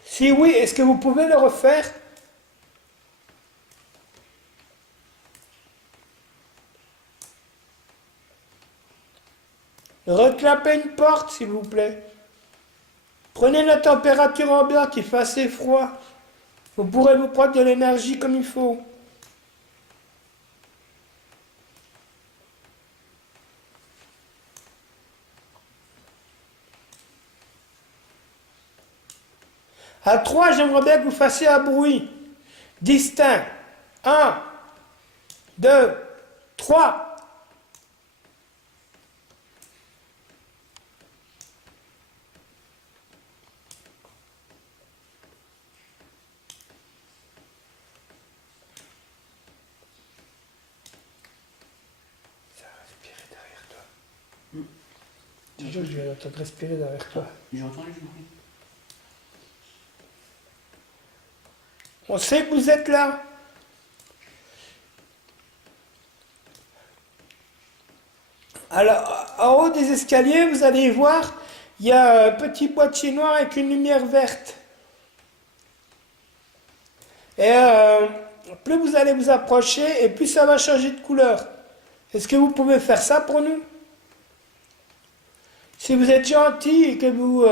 Si oui, est-ce que vous pouvez le refaire? Reclapez une porte, s'il vous plaît. Prenez la température ambiante, il fait assez froid. Vous pourrez vous prendre de l'énergie comme il faut. À 3, j'aimerais bien que vous fassiez un bruit distinct. 1, 2, 3. Je vais entendre respirer derrière toi. J'ai entendu du bruit. On sait que vous êtes là. Alors, en haut des escaliers, vous allez voir, il y a un petit boîtier noir avec une lumière verte. Et plus vous allez vous approcher, et plus ça va changer de couleur. Est-ce que vous pouvez faire ça pour nous? Si vous êtes gentil et que vous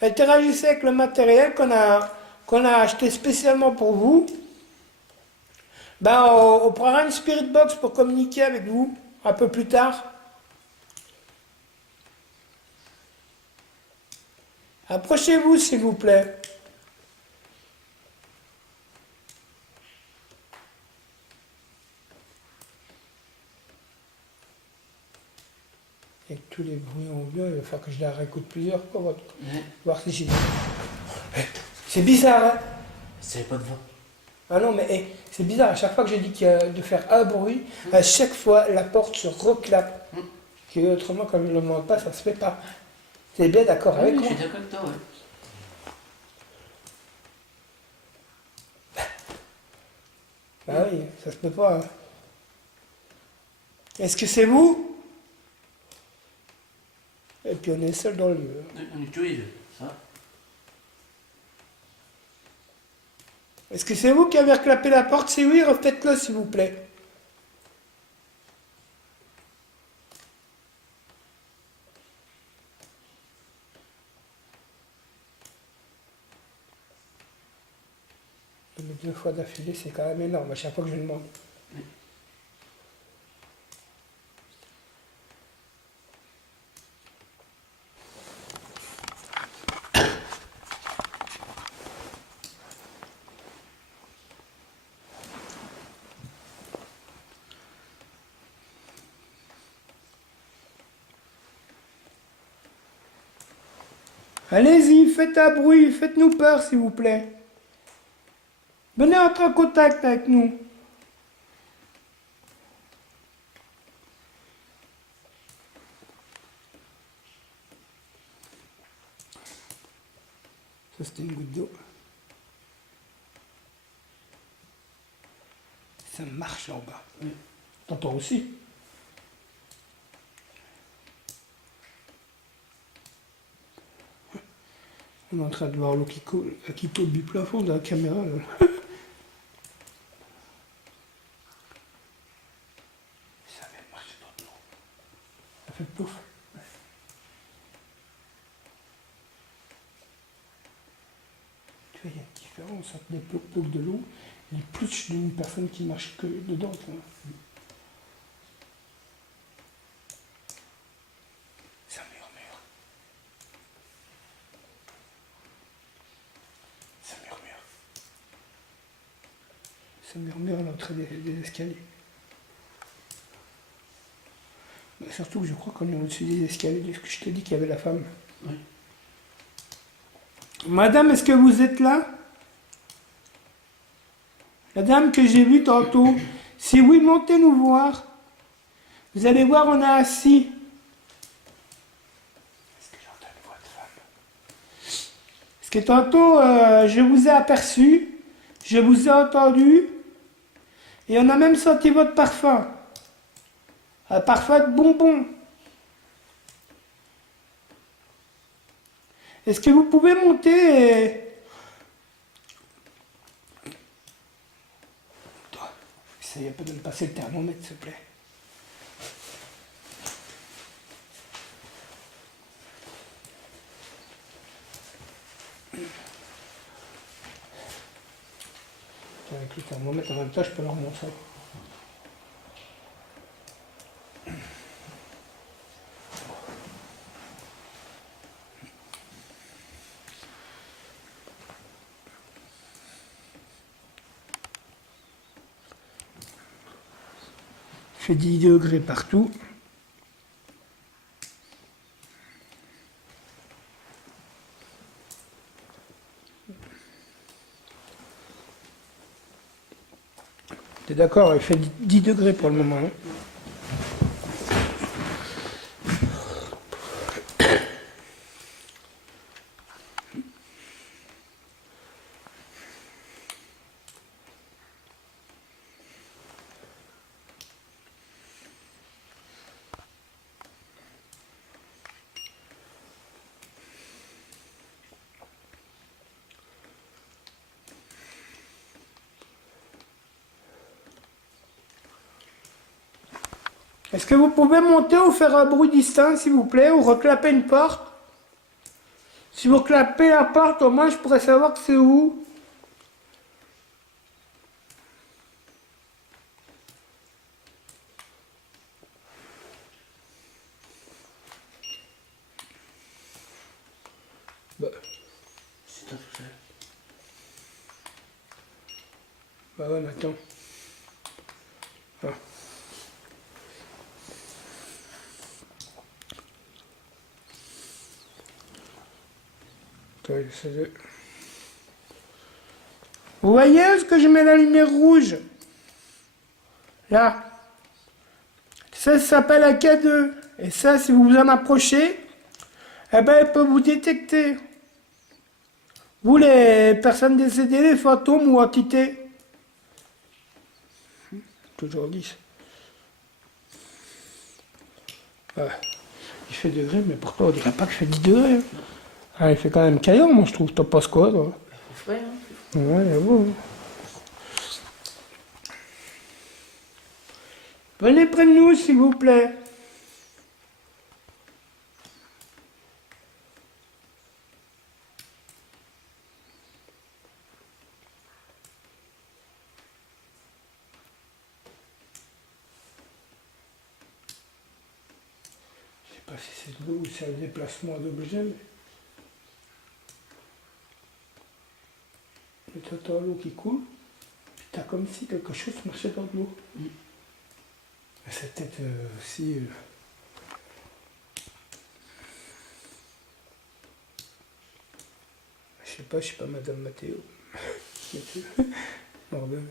interagissez avec le matériel qu'on a acheté spécialement pour vous, ben on prendra une spirit box pour communiquer avec vous un peu plus tard. Approchez-vous s'il vous plaît. Avec tous les bruits ambiants, il va falloir que je la réécoute plusieurs fois, voir si j'ai... C'est bizarre, hein? C'est pas de vent. Ah non, mais c'est bizarre, à chaque fois que je dis de faire un bruit, à chaque fois la porte se reclape. Que autrement, comme je ne le demande pas, ça se fait pas. T'es bien d'accord avec Oui, moi? je suis d'accord avec toi, ouais. Bah oui, ça se peut pas. Hein. Est-ce que c'est vous? Et puis on est seul dans le lieu. On est tous les deux, ça. Est-ce que c'est vous qui avez reclapé la porte? Si oui, refaites-le s'il vous plaît. Mais 2 fois d'affilée, c'est quand même énorme, à chaque fois que je demande. Allez-y, faites un bruit, faites-nous peur s'il vous plaît. Venez entrer en contact avec nous. Ce c'était une goutte d'eau. Ça marche là en bas. Oui. T'entends aussi? On est en train de voir l'eau qui coule du plafond de la caméra. Là. Ça vient de marcher dans l'eau. Ça fait pouf. Tu vois, il y a une différence entre les ploucs de l'eau et les plouches d'une personne qui marche que dedans. Tu vois. Ça murmure. Ça murmure. Ça murmure à l'entrée des escaliers. Mais surtout que je crois qu'on est au-dessus des escaliers. Est-ce que je te dis qu'il y avait la femme? Oui. Madame, est-ce que vous êtes là? La dame que j'ai vue tantôt. Si oui, montez nous voir. Vous allez voir, on est assis. Est-ce que j'entends une voix de femme? Parce que tantôt, je vous ai aperçu, je vous ai entendu, et on a même senti votre parfum. Un parfum de bonbon. Est-ce que vous pouvez monter et... Toi, essayez un peu de me passer le thermomètre, s'il te plaît. Avec le thermomètre, en même temps, je peux leur montrer. Il fait 10 degrés partout. T'es d'accord, il fait 10 degrés pour le moment. Hein. Est-ce que vous pouvez monter ou faire un bruit distinct, s'il vous plaît, ou reclaper une porte? Si vous clapez la porte, au moins je pourrais savoir que c'est où. Bah, C'est toi tout seul. bah ouais, mais attends. Ah. Attends, j'essaie de... Vous voyez ce que je mets la lumière rouge? Là. Ça s'appelle un K2. Et ça, si vous vous en approchez, eh ben, elle peut vous détecter. Vous, les personnes décédées, les fantômes ou entités. Toujours 10. Ouais. Il fait degrés, mais pourtant on dirait pas qu'il fait 10 degrés. Hein. Ah, il fait quand même caillant, moi je trouve. T'en penses quoi, toi? Il fait frais, hein. Ouais, j'avoue. Venez près de nous, s'il vous plaît. Je sais pas si c'est de l'eau ou c'est un déplacement d'objet, mais... Mais t'entends l'eau qui coule, puis t'as comme si quelque chose marchait dans de l'eau. C'est peut-être aussi... Je sais pas Madame Mathéo. Bordel.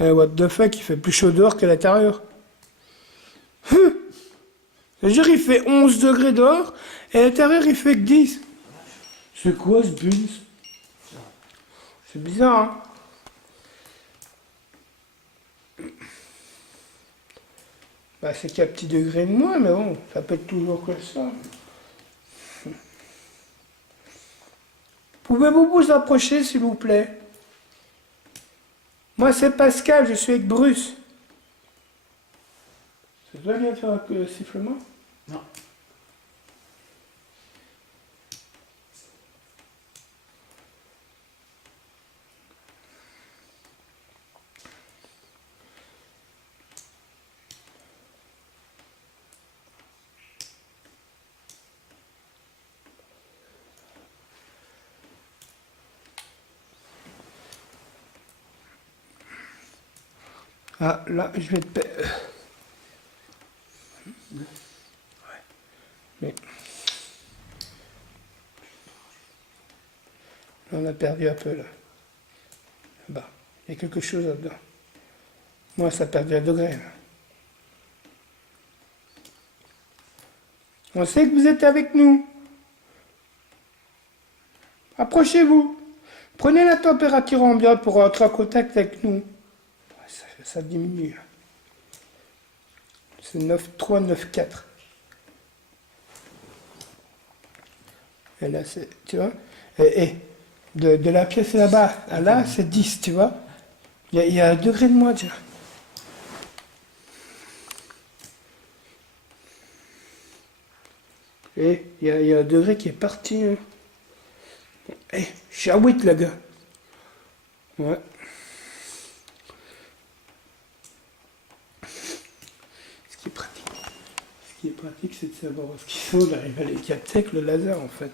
What the fuck, il fait plus chaud dehors qu'à l'intérieur. C'est-à-dire, il fait 11 degrés dehors, et à l'intérieur, il fait que 10. C'est quoi ce buns? C'est bizarre, hein? Bah, c'est qu'à petit degré de moins, mais bon, ça peut être toujours comme ça. Pouvez-vous vous approcher, s'il vous plaît? Moi, c'est Pascal, je suis avec Bruce. Ça doit bien faire un sifflement? Non. Ah, là, je vais te... Mais... On a perdu un peu, là. Là-bas. Il y a quelque chose là-dedans. Moi, ça a perdu un degré, là. On sait que vous êtes avec nous. Approchez-vous. Prenez la température ambiante pour entrer en contact avec nous. Ça diminue. C'est 9,3, 9,4. Et là, c'est, tu vois, et de la pièce là-bas à là, c'est 10, tu vois. Il y a un degré de moins, tu vois. Et il y a un degré qui est parti. Hein. Eh, je suis à 8, le gars. Ouais. Ce qui est pratique, c'est de savoir ce qu'il faut, d'arriver à les capter avec le laser, en fait.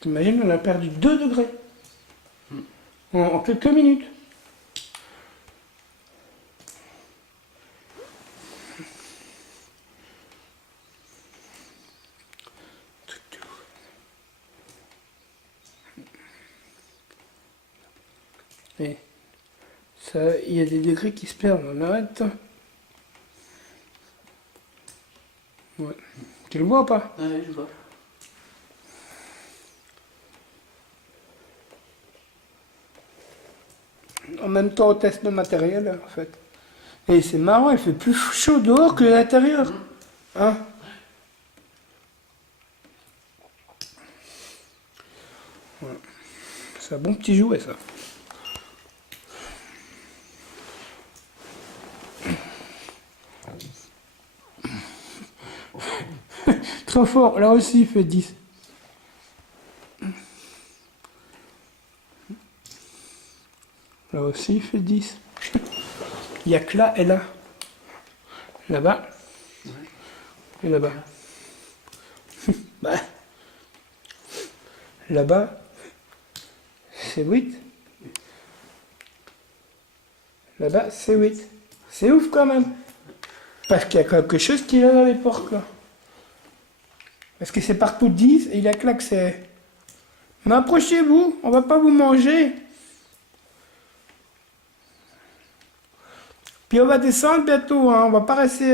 T'imagines, on a perdu 2 degrés en quelques minutes. Et ça, il y a des degrés qui se perdent, on arrête. Ouais. Tu le vois ou pas? Ouais, je vois. En même temps, on teste le matériel, en fait. Et c'est marrant, il fait plus chaud dehors que à l'intérieur. Hein? Voilà. C'est un bon petit jouet, ça. Trop fort, là aussi il fait 10. Là aussi il fait 10. Il n'y a que là et là. Là-bas. Et là-bas. Bah. Là-bas, c'est 8. Là-bas, c'est 8. C'est ouf quand même. Parce qu'il y a quelque chose qui est là dans les portes, là. Parce que c'est partout 10 et il y a que là que c'est... Mais approchez-vous, on va pas vous manger. Puis on va descendre bientôt, hein. On va pas rester...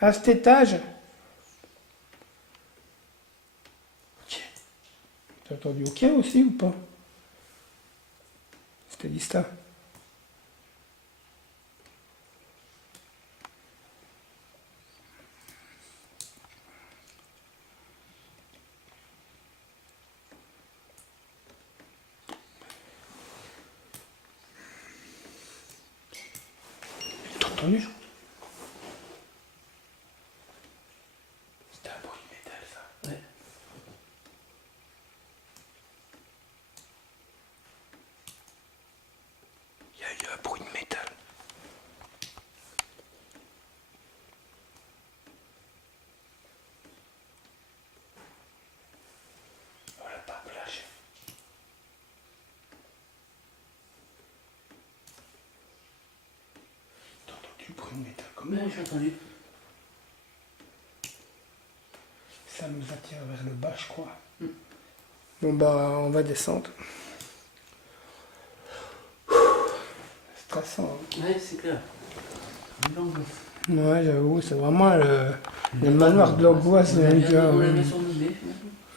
à cet étage. Ok. T'as entendu ok aussi ou pas? C'était dit ça. T'as entendu? C'était un bruit de métal, ça. Ouais. Il y a eu un bruit de métal. Voilà, pas plage. T'as entendu le bruit de métal comme Ouais, moi? j'ai entendu. Ça nous attire vers le bas, je crois. Bon bah on va descendre. Stressant. Ouais, c'est clair. Ouais, j'avoue, c'est vraiment le manoir de l'angoisse. On l'a mis sur le nez.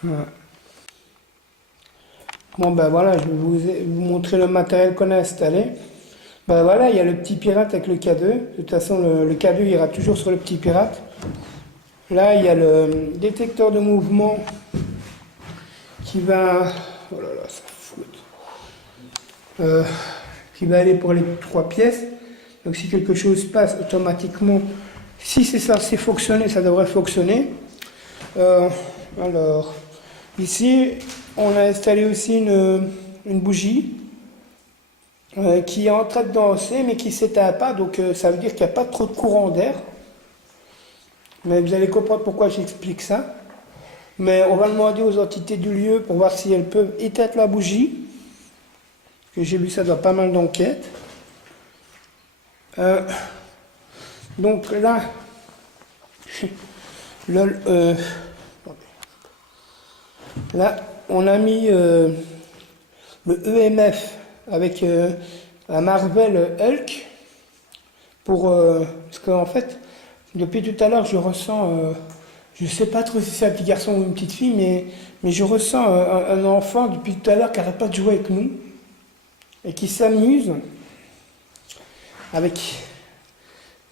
Ouais. Bon ben voilà, je vais vous montrer le matériel qu'on a installé. Ben voilà, il y a le petit pirate avec le K2. De toute façon, le K2 ira toujours sur le petit pirate. Là, il y a le détecteur de mouvement qui va... Oh là là, ça flotte. Qui va aller pour les 3 pièces. Donc si quelque chose passe automatiquement, si c'est censé fonctionner, ça devrait fonctionner. Alors, ici, on a installé aussi une bougie qui est en train de danser, mais qui ne s'éteint pas, donc ça veut dire qu'il n'y a pas trop de courant d'air. Mais vous allez comprendre pourquoi j'explique ça. Mais on va demander aux entités du lieu pour voir si elles peuvent éteindre la bougie. Parce que j'ai vu ça dans pas mal d'enquêtes. Donc là, là, on a mis le EMF avec un Marvel Hulk pour parce qu'en fait, depuis tout à l'heure, je ressens, je sais pas trop si c'est un petit garçon ou une petite fille, mais je ressens un enfant depuis tout à l'heure qui n'arrête pas de jouer avec nous et qui s'amuse avec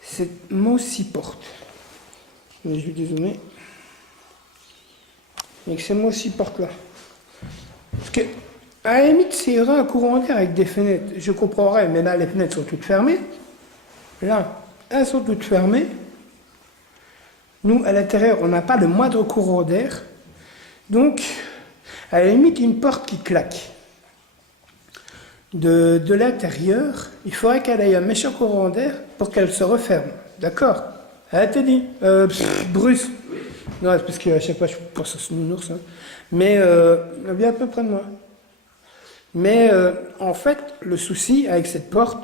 cette moussi porte. Je vais dézoomer. Avec ces moussi porte là. Parce que, à la limite, s'il y aurait un courant d'air avec des fenêtres, je comprendrais, mais là, les fenêtres sont toutes fermées. Là, elles sont toutes fermées. Nous, à l'intérieur, on n'a pas le moindre courant d'air. Donc, à la limite, une porte qui claque. De l'intérieur, il faudrait qu'elle ait un méchant courant d'air pour qu'elle se referme. D'accord? Elle te dit, Bruce. Non, c'est parce qu'à chaque fois, je pense à ce nounours. Hein. Mais, viens un peu près de moi. Mais, en fait, le souci avec cette porte,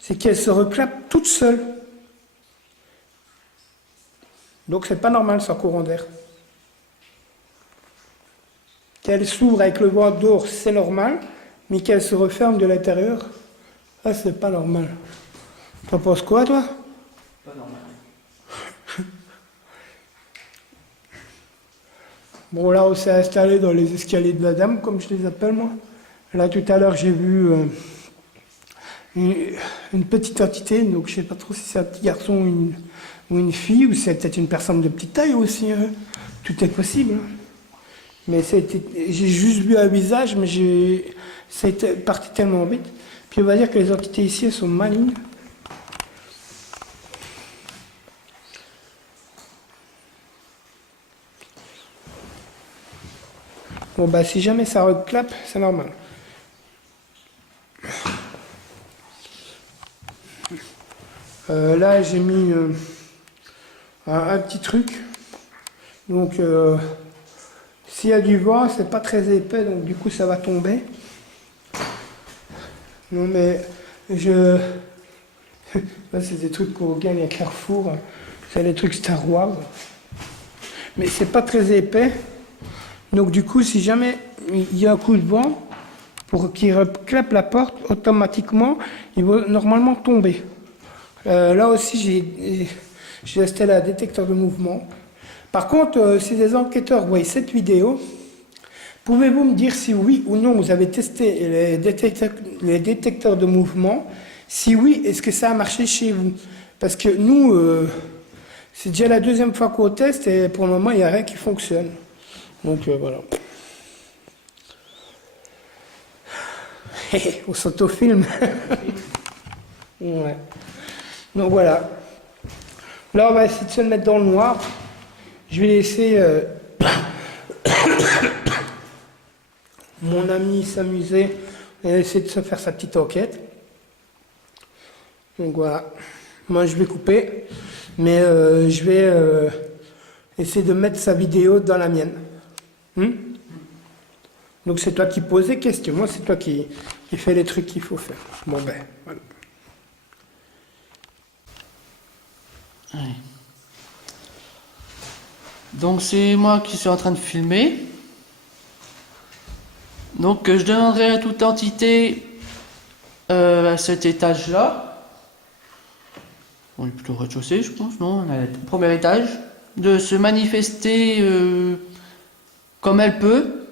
c'est qu'elle se reclape toute seule. Donc, c'est pas normal sans courant d'air. Qu'elle s'ouvre avec le vent dehors, c'est normal. Mais qu'elle se referme de l'intérieur, ça c'est pas normal. T'en penses quoi, toi? Pas normal. Bon, là, on s'est installé dans les escaliers de la dame, comme je les appelle, moi. Là, tout à l'heure, j'ai vu une petite entité, donc je sais pas trop si c'est un petit garçon ou une fille, ou c'est peut-être une personne de petite taille aussi. Hein. Tout est possible. Hein. Mais j'ai juste vu un visage, mais ça a été parti tellement vite. Puis on va dire que les entités ici, elles sont malignes. Bon bah si jamais ça reclape, c'est normal. Là j'ai mis un petit truc. Donc s'il y a du vent, c'est pas très épais, donc du coup ça va tomber. Non mais là c'est des trucs qu'on gagne à Carrefour, c'est des trucs Star Wars. Mais c'est pas très épais. Donc du coup si jamais il y a un coup de vent, pour qu'il reclape la porte, automatiquement il va normalement tomber. Là aussi j'ai installé un détecteur de mouvement. Par contre, si des enquêteurs voient cette vidéo, pouvez-vous me dire si oui ou non vous avez testé les détecteurs de mouvement? Si oui, est-ce que ça a marché chez vous? Parce que nous, c'est déjà la deuxième fois qu'on teste et pour le moment, il n'y a rien qui fonctionne. Donc voilà. On s'autofilme. Ouais. Donc voilà. Là, on va essayer de se mettre dans le noir. Je vais laisser mon ami s'amuser et essayer de se faire sa petite enquête. Donc voilà. Moi, je vais couper, mais je vais essayer de mettre sa vidéo dans la mienne. Donc c'est toi qui poses les questions. Moi, c'est toi qui fais les trucs qu'il faut faire. Bon ben, voilà. Allez. Donc c'est moi qui suis en train de filmer. Donc je demanderai à toute entité à cet étage-là, on est plutôt au rez-de-chaussée je pense, non, on a le premier étage, de se manifester comme elle peut,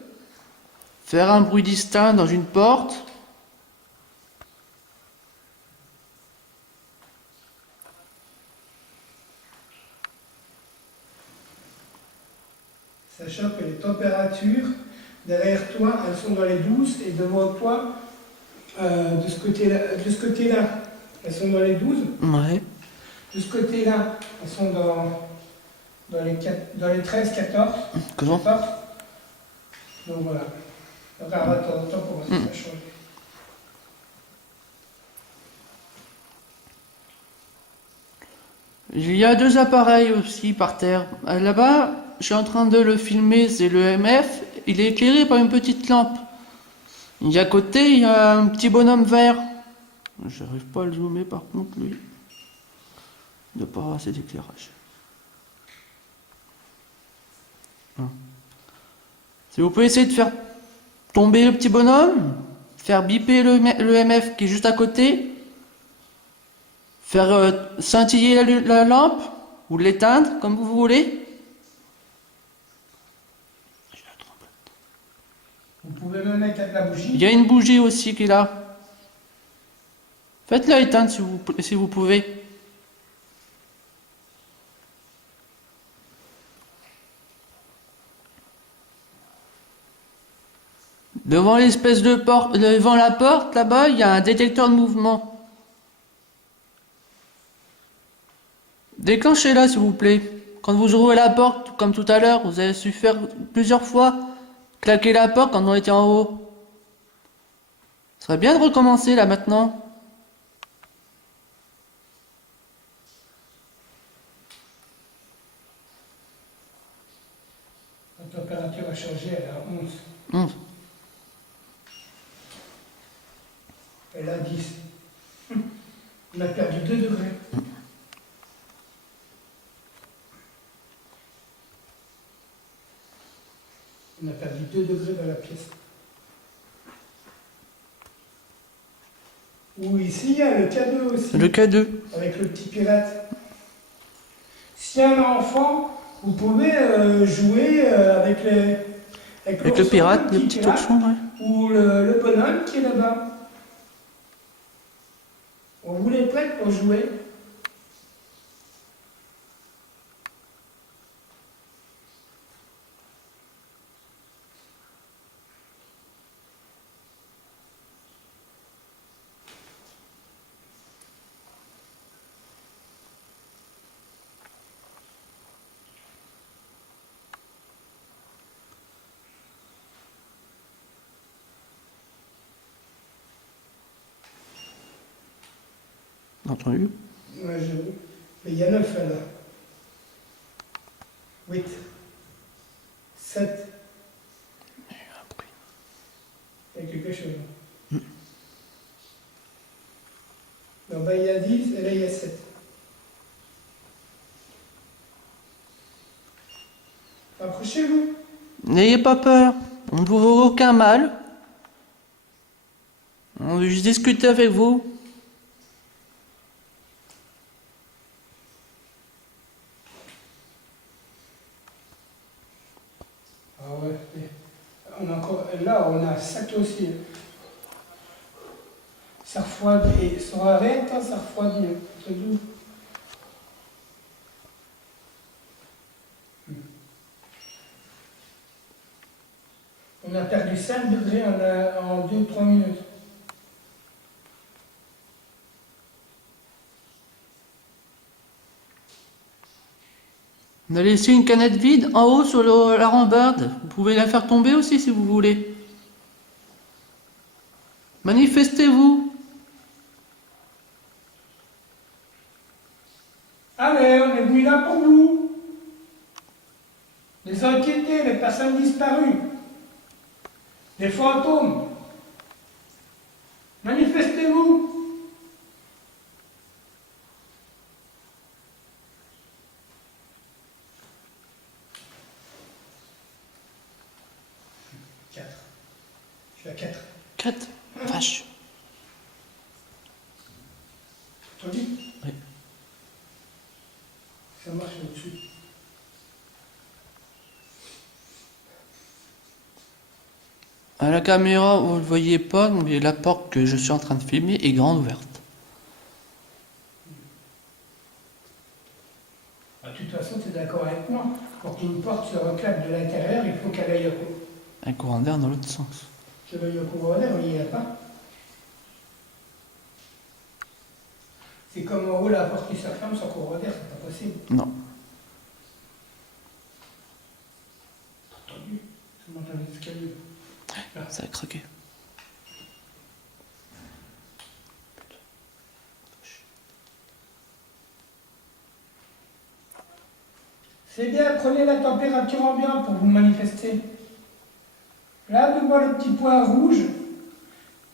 faire un bruit distinct dans une porte. Sachant que les températures derrière toi, elles sont dans les 12 et devant toi, de ce côté-là, elles sont dans les 12. Ouais. De ce côté-là, elles sont dans les 13, 14. Comment? 14. Donc voilà. Regarde, attends, comment ça change. Il y a deux appareils aussi par terre. Là-bas, je suis en train de le filmer, c'est le MF. Il est éclairé par une petite lampe. Et à côté, il y a un petit bonhomme vert. J'arrive pas à le zoomer par contre, lui. Il doit pas avoir assez d'éclairage. Si vous pouvez essayer de faire tomber le petit bonhomme, faire biper le MF qui est juste à côté, faire scintiller la lampe, ou l'éteindre, comme vous voulez. Vous pouvez même mettre la bougie. Il y a une bougie aussi qui est là. Faites-la éteindre si vous pouvez. Devant l'espèce de porte, devant la porte, là-bas, il y a un détecteur de mouvement. Déclenchez-la, s'il vous plaît. Quand vous ouvrez la porte, comme tout à l'heure, vous avez su faire plusieurs fois claquer la porte quand on était en haut. Ce serait bien de recommencer là maintenant. La température a changé, elle est à 11. 11. Elle est à 10. On a perdu 2 degrés. On a perdu 2 degrés dans la pièce. Ou ici, il y a le K2 aussi. Le K2. Avec le petit pirate. Si un enfant, vous pouvez jouer avec Avec le pirate, le petit ourson, ouais. ou le bonhomme qui est là-bas. On vous les prête pour jouer. Entendu? Ouais, j'avoue. Mais il y a 9 là. 8. 7. Il y a quelque chose. Non, bah, il y a 10 et là il y a 7. Approchez-vous. N'ayez pas peur. On ne vous vaut aucun mal. On veut juste discuter avec vous. Ah ouais. On a encore, là, on a 7 aussi. Ça refroidit. Et sur arrête, ça refroidit. C'est doux. On a perdu 5 degrés en 2-3 minutes. On a laissé une canette vide en haut sur la rambarde. Vous pouvez la faire tomber aussi si vous voulez. Manifestez-vous. Allez, on est venu là pour vous. Les inquiétés, les personnes disparues, les fantômes. Manifestez-vous. Je suis à 4. 4. Vache. Entendu? Oui. Ça marche là-dessus. À la caméra, vous ne le voyez pas, mais la porte que je suis en train de filmer est grande ouverte. De toute façon, tu es d'accord avec moi. Pour qu'une porte se reclape de l'intérieur, il faut qu'elle aille Un courant d'air dans l'autre sens. au courant d'air, il n'y a pas. C'est comme en haut, la porte qui se ferme sans courant d'air, c'est pas possible. Non. Entendu? Ça monte dans l'escalier. Ça a craqué. C'est bien, prenez la température ambiante pour vous manifester. Là, vous voyez le petit point rouge,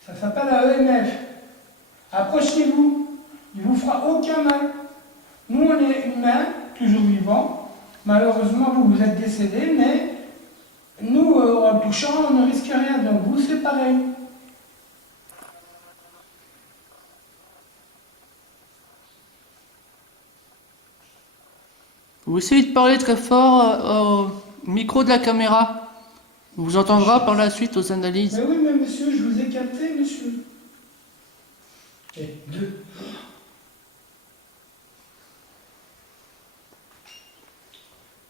ça s'appelle la EMF. Approchez-vous, il ne vous fera aucun mal. Nous, on est humains, toujours vivants. Malheureusement, vous êtes décédés, mais nous, en touchant, on ne risque rien. Donc vous, c'est pareil. Vous essayez de parler très fort au micro de la caméra. On vous entendra par la suite aux analyses. Mais oui, mais monsieur, je vous ai capté, monsieur. Et 2.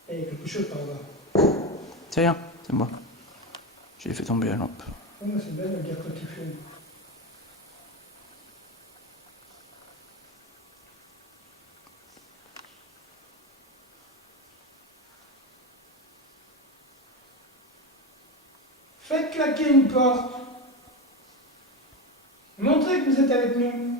Et il y a quelque chose par là. C'est rien, c'est moi. J'ai fait tomber la lampe. Oh, mais c'est belle la guerre que tu fais. Faites claquer une porte. Montrez que vous êtes avec nous.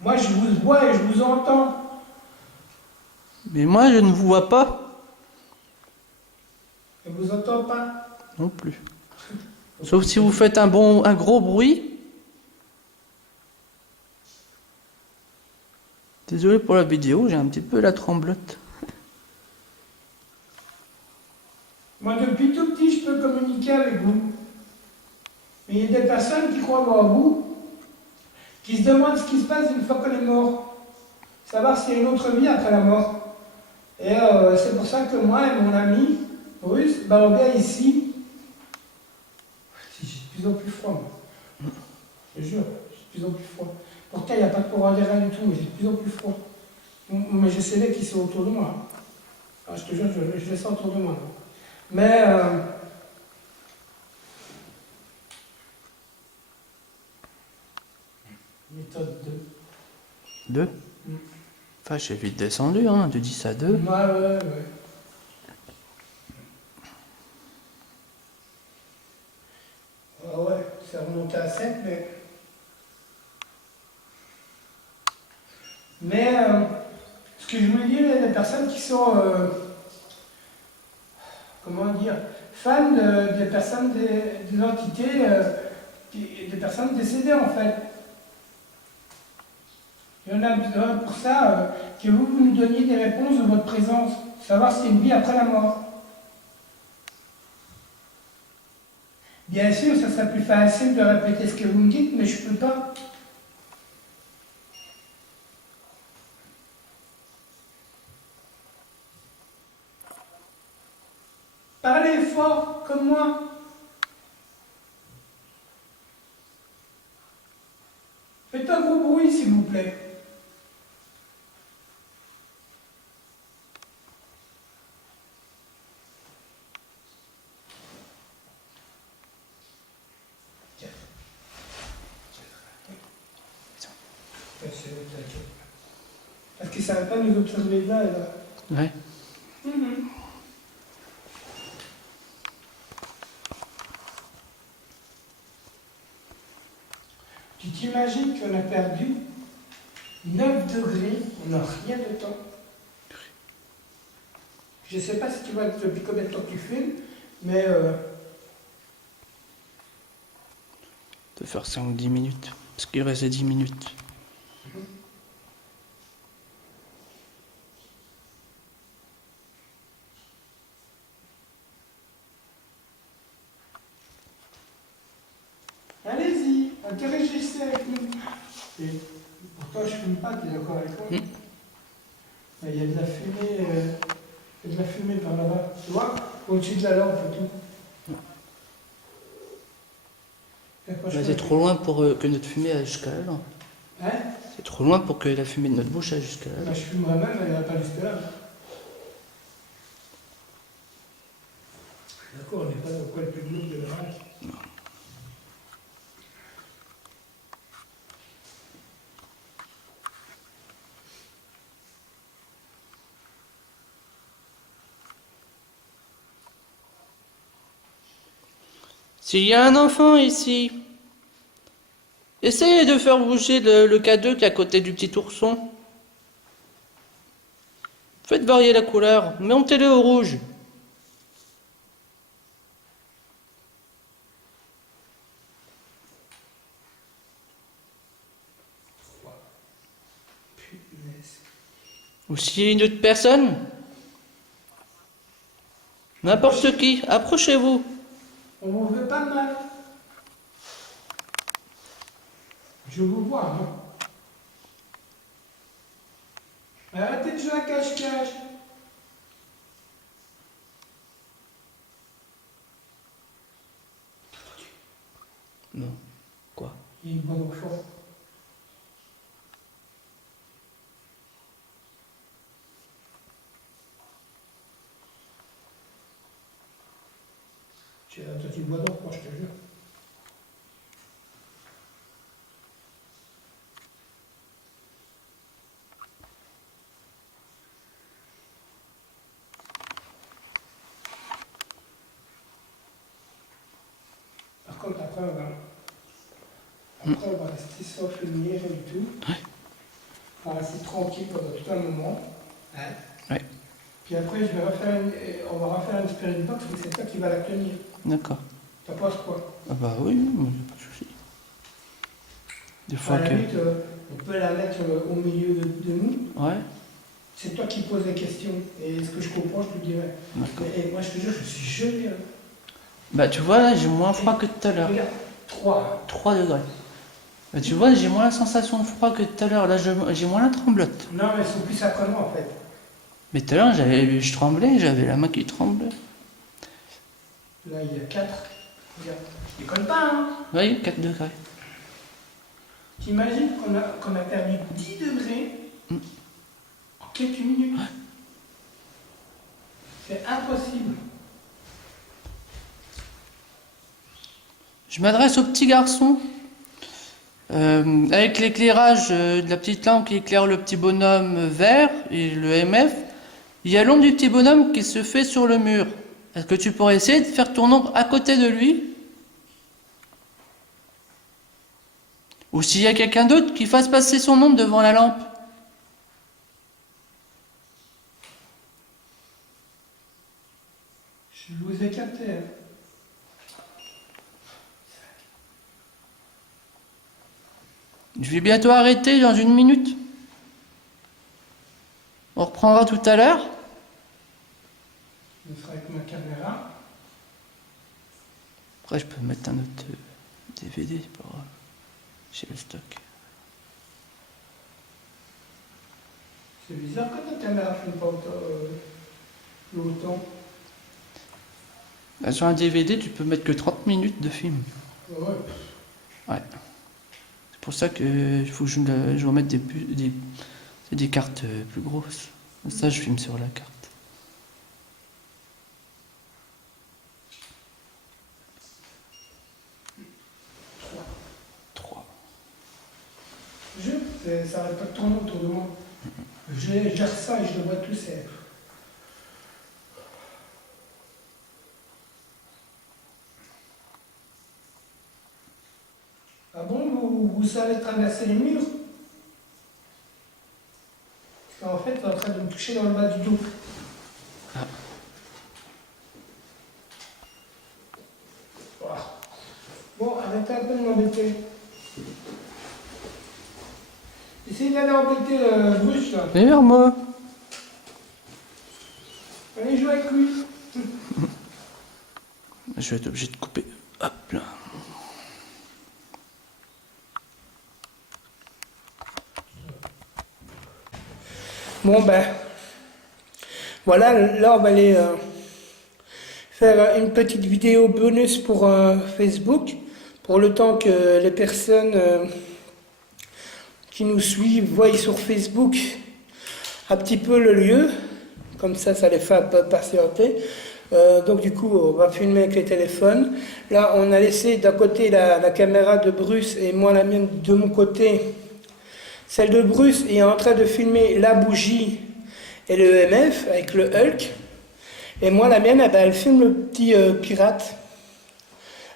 Moi, je vous vois et je vous entends. Mais moi, je ne vous vois pas Je ne vous entends pas. non plus. Sauf si vous faites un gros bruit. Désolé pour la vidéo, j'ai un petit peu la tremblote. Moi, depuis tout petit, je peux communiquer avec vous. Mais il y a des personnes qui croient en vous, qui se demandent ce qui se passe une fois qu'on est mort. Savoir s'il y a une autre vie après la mort. Et c'est pour ça que moi et mon ami, Bruce, on vient ici. J'ai de plus en plus froid, moi. Je te jure, j'ai de plus en plus froid. Pourtant, il n'y a pas de courant d'air rien du tout, mais j'ai de plus en plus froid. Mais je sais qui sont autour de moi. Ah, je te jure, je les sens autour de moi. Mais méthode 2. 2. Enfin, j'ai vite descendu, hein, de 10 à 2. Ouais. Ah ouais, c'est remonté à 7, mais... Mais ce que je voulais dire, il y a des personnes qui sont, comment dire, fans des personnes, des entités, des personnes décédées en fait. Il y en a besoin pour ça, que vous nous donniez des réponses de votre présence, savoir si c'est une vie après la mort. Bien sûr, ça serait plus facile de répéter ce que vous me dites, mais je ne peux pas. Parlez fort, comme moi. Faites un gros bruit, s'il vous plaît. Parce qu'ils ne savaient pas nous observer là et là. Ouais. Tu t'imagines qu'on a perdu 9 degrés, on n'a rien de temps. Je ne sais pas si tu vois depuis combien de temps tu filmes, mais faire 5 ou 10 minutes. Parce qu'il restait 10 minutes. Allez-y, interagissez avec nous. Et pourtant, je ne fume pas, tu es d'accord avec moi? Il y a de la fumée, il y a de la fumée par là-bas. Tu vois? Au-dessus de la lampe et tout. Bah, c'est trop loin pour que notre fumée aille jusqu'à là. Hein? C'est trop loin pour que la fumée de notre bouche aille jusqu'à là. Bah, je fumerais même, elle n'ira pas jusque là. D'accord, on n'est pas dans le coin le plus glauque de l'orage. S'il y a un enfant ici, essayez de faire bouger le K2 qui est à côté du petit ourson. Faites varier la couleur, montez-le au rouge. Punaise. Ou s'il y a une autre personne, n'importe qui, approchez-vous. On vous veut pas de mal. Je vous vois, non? Arrêtez de jouer à cache-cache. Non. Quoi? Il y a une bonne enfant. J'ai entendu une voix d'enfant, je te jure. Par contre, après, on va rester sans lumière et tout. Ouais. On va rester tranquille pendant tout un moment. Hein? Ouais. Puis après, on va refaire une spirit box, mais c'est toi qui vas la tenir. D'accord. T'en penses quoi? Ah bah oui, moi, j'ai pas de souci. Des fois À la que... limite, on peut la mettre au milieu de nous. Ouais, C'est toi qui poses les questions. Et ce que je comprends, je te dirai. d'accord. Et moi, je te jure, je suis gelé. Hein. Bah tu vois, là, j'ai moins froid que tout à l'heure. Regarde, 3. 3 degrés. Bah tu vois, j'ai moins la sensation de froid que tout à l'heure. Là, j'ai moins la tremblote. Non, mais ils sont plus après moi, en fait. Mais tout à l'heure, je tremblais, j'avais la main qui tremblait. Là, il y a 4. Regarde. Je déconne pas, hein. Oui, 4 degrés. T'imagines qu'on a perdu 10 degrés en quelques minutes. C'est impossible. Je m'adresse au petit garçon. Avec l'éclairage de la petite lampe qui éclaire le petit bonhomme vert et le MF, il y a l'ombre du petit bonhomme qui se fait sur le mur. Est-ce que tu pourrais essayer de faire ton ombre à côté de lui? Ou s'il y a quelqu'un d'autre qui fasse passer son ombre devant la lampe? Je vous ai capté. Hein. Je vais bientôt arrêter dans 1 minute. On reprendra tout à l'heure. Je le ferai avec ma caméra. Après, je peux mettre un autre DVD pour chez le stock. C'est bizarre que ta caméra ne filme pas autant. Là, sur un DVD, tu peux mettre que 30 minutes de film. Ouais. Ouais. C'est pour ça que il faut que je remette des cartes plus grosses. Ça, je filme sur la carte. 3. Ça n'arrête pas de tourner autour de moi. Je gère ça et je le vois tout seul. Ah bon, vous savez traverser les murs? Parce qu'en fait, vous êtes en train de me toucher dans le bas du dos. Ah. Voilà. Bon, arrêtez un peu de m'embêter. côté Bruce là. Viens vers moi. Allez jouer avec lui. Je vais être obligé de couper. Hop là. Bon ben, voilà, là on va aller faire une petite vidéo bonus pour Facebook, pour le temps que les personnes qui nous suivent voient sur Facebook un petit peu le lieu, comme ça les fait un peu patienter. Donc du coup on va filmer avec les téléphones. Là on a laissé d'un côté la caméra de Bruce et moi la mienne de mon côté. Celle de Bruce est en train de filmer la bougie et le EMF avec le Hulk. Et moi, la mienne, elle filme le petit pirate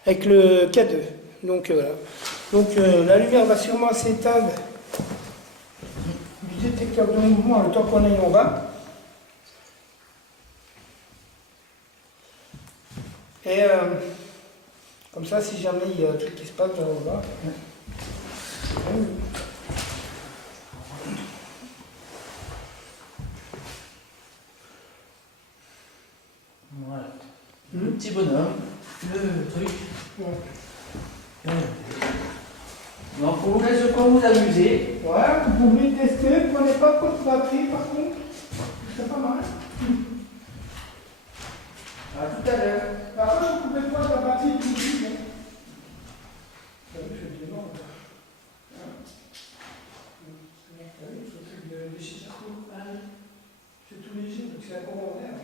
avec le K2. Donc voilà. Donc la lumière va sûrement s'éteindre du détecteur de mouvement le temps qu'on aille en bas. Et comme ça, si jamais il y a un truc qui se passe, on va. Voilà. Le petit bonhomme, le truc. Donc on vous laisse pas vous amuser. Ouais, vous pouvez tester, prenez pas trop de batterie par contre. C'est pas mal. À tout à l'heure. Par contre, vous pouvez prendre la batterie tout de suite. T'as vu, c'est énorme. T'as vu, ce truc de chez Charcot. C'est tout léger, donc c'est un courant d'air.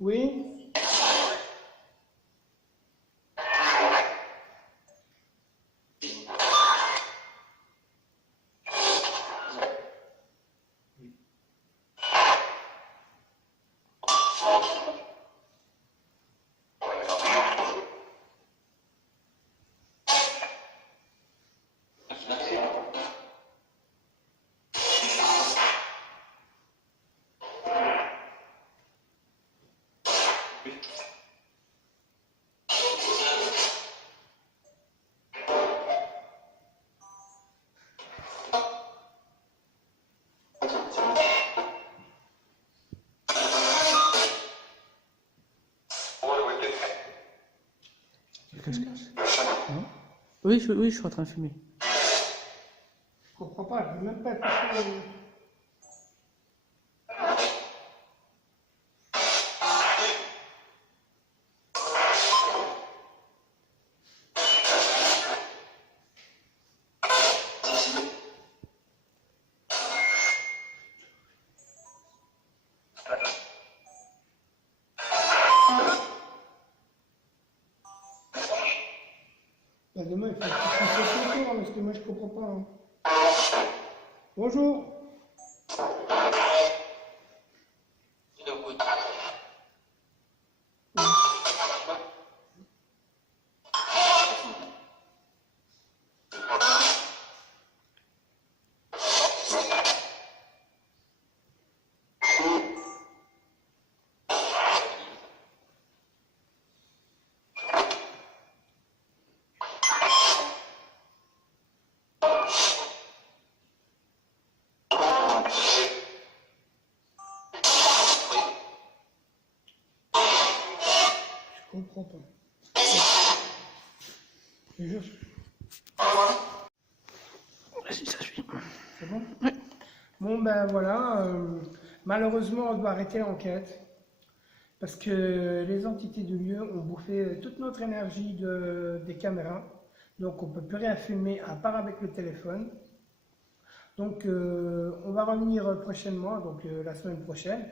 Oui. Qu'est-ce que c'est? Non. Oui, je suis en train de fumer. Je comprends pas, je veux même pas toucher. Bah, demain, il faut que tu fasses le tour, parce que moi, je comprends pas. Hein. Bonjour. Je comprends pas. C'est juste. Vas-y, ça suit. C'est bon? Oui. Bon, ben voilà. Malheureusement, on doit arrêter l'enquête. Parce que les entités du lieu ont bouffé toute notre énergie des caméras. Donc, on ne peut plus rien filmer à part avec le téléphone. Donc, on va revenir prochainement, donc la semaine prochaine,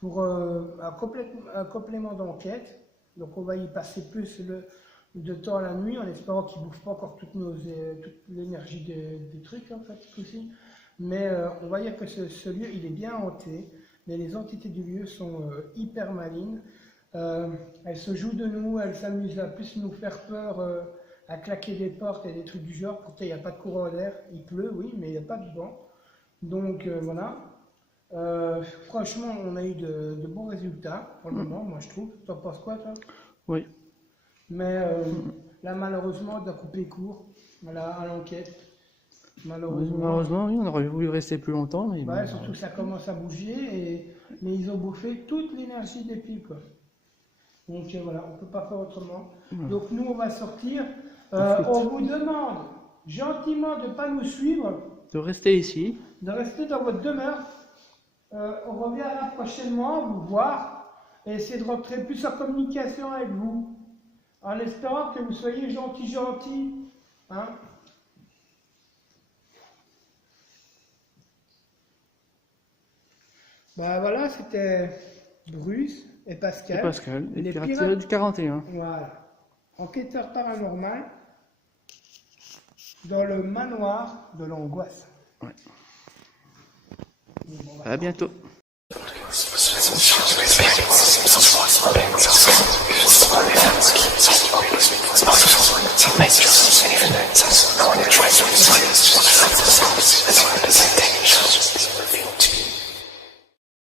pour un complément d'enquête. Donc, on va y passer plus de temps à la nuit, en espérant qu'ils ne bouffent pas encore toute l'énergie des trucs, en fait, aussi. Mais on va dire que ce lieu, il est bien hanté. Mais les entités du lieu sont hyper malines. Elles se jouent de nous, elles s'amusent à plus nous faire peur, à claquer des portes et des trucs du genre. Pourtant, il n'y a pas de courant d'air. Il pleut, oui, mais il n'y a pas de vent. Donc, voilà. Franchement, on a eu de bons résultats pour le moment, moi je trouve. T'en penses quoi, toi? Oui. Mais là, malheureusement, on doit couper court à l'enquête. Malheureusement, oui, on aurait voulu rester plus longtemps. Mais Ouais, bon, surtout que ça commence à bouger, mais ils ont bouffé toute l'énergie des piles, quoi. Donc voilà, on ne peut pas faire autrement. Donc nous, on va sortir. On vous demande gentiment de ne pas nous suivre, de rester ici. de rester dans votre demeure. On reviendra prochainement vous voir et essayer de rentrer plus en communication avec vous, en espérant que vous soyez gentils. Hein? Bah voilà, c'était Bruce et Pascal. Et Pascal, les Les pirates pirates du 41. Voilà. Enquêteur paranormal dans le manoir de l'angoisse. Ouais. Bon, bah, À bientôt.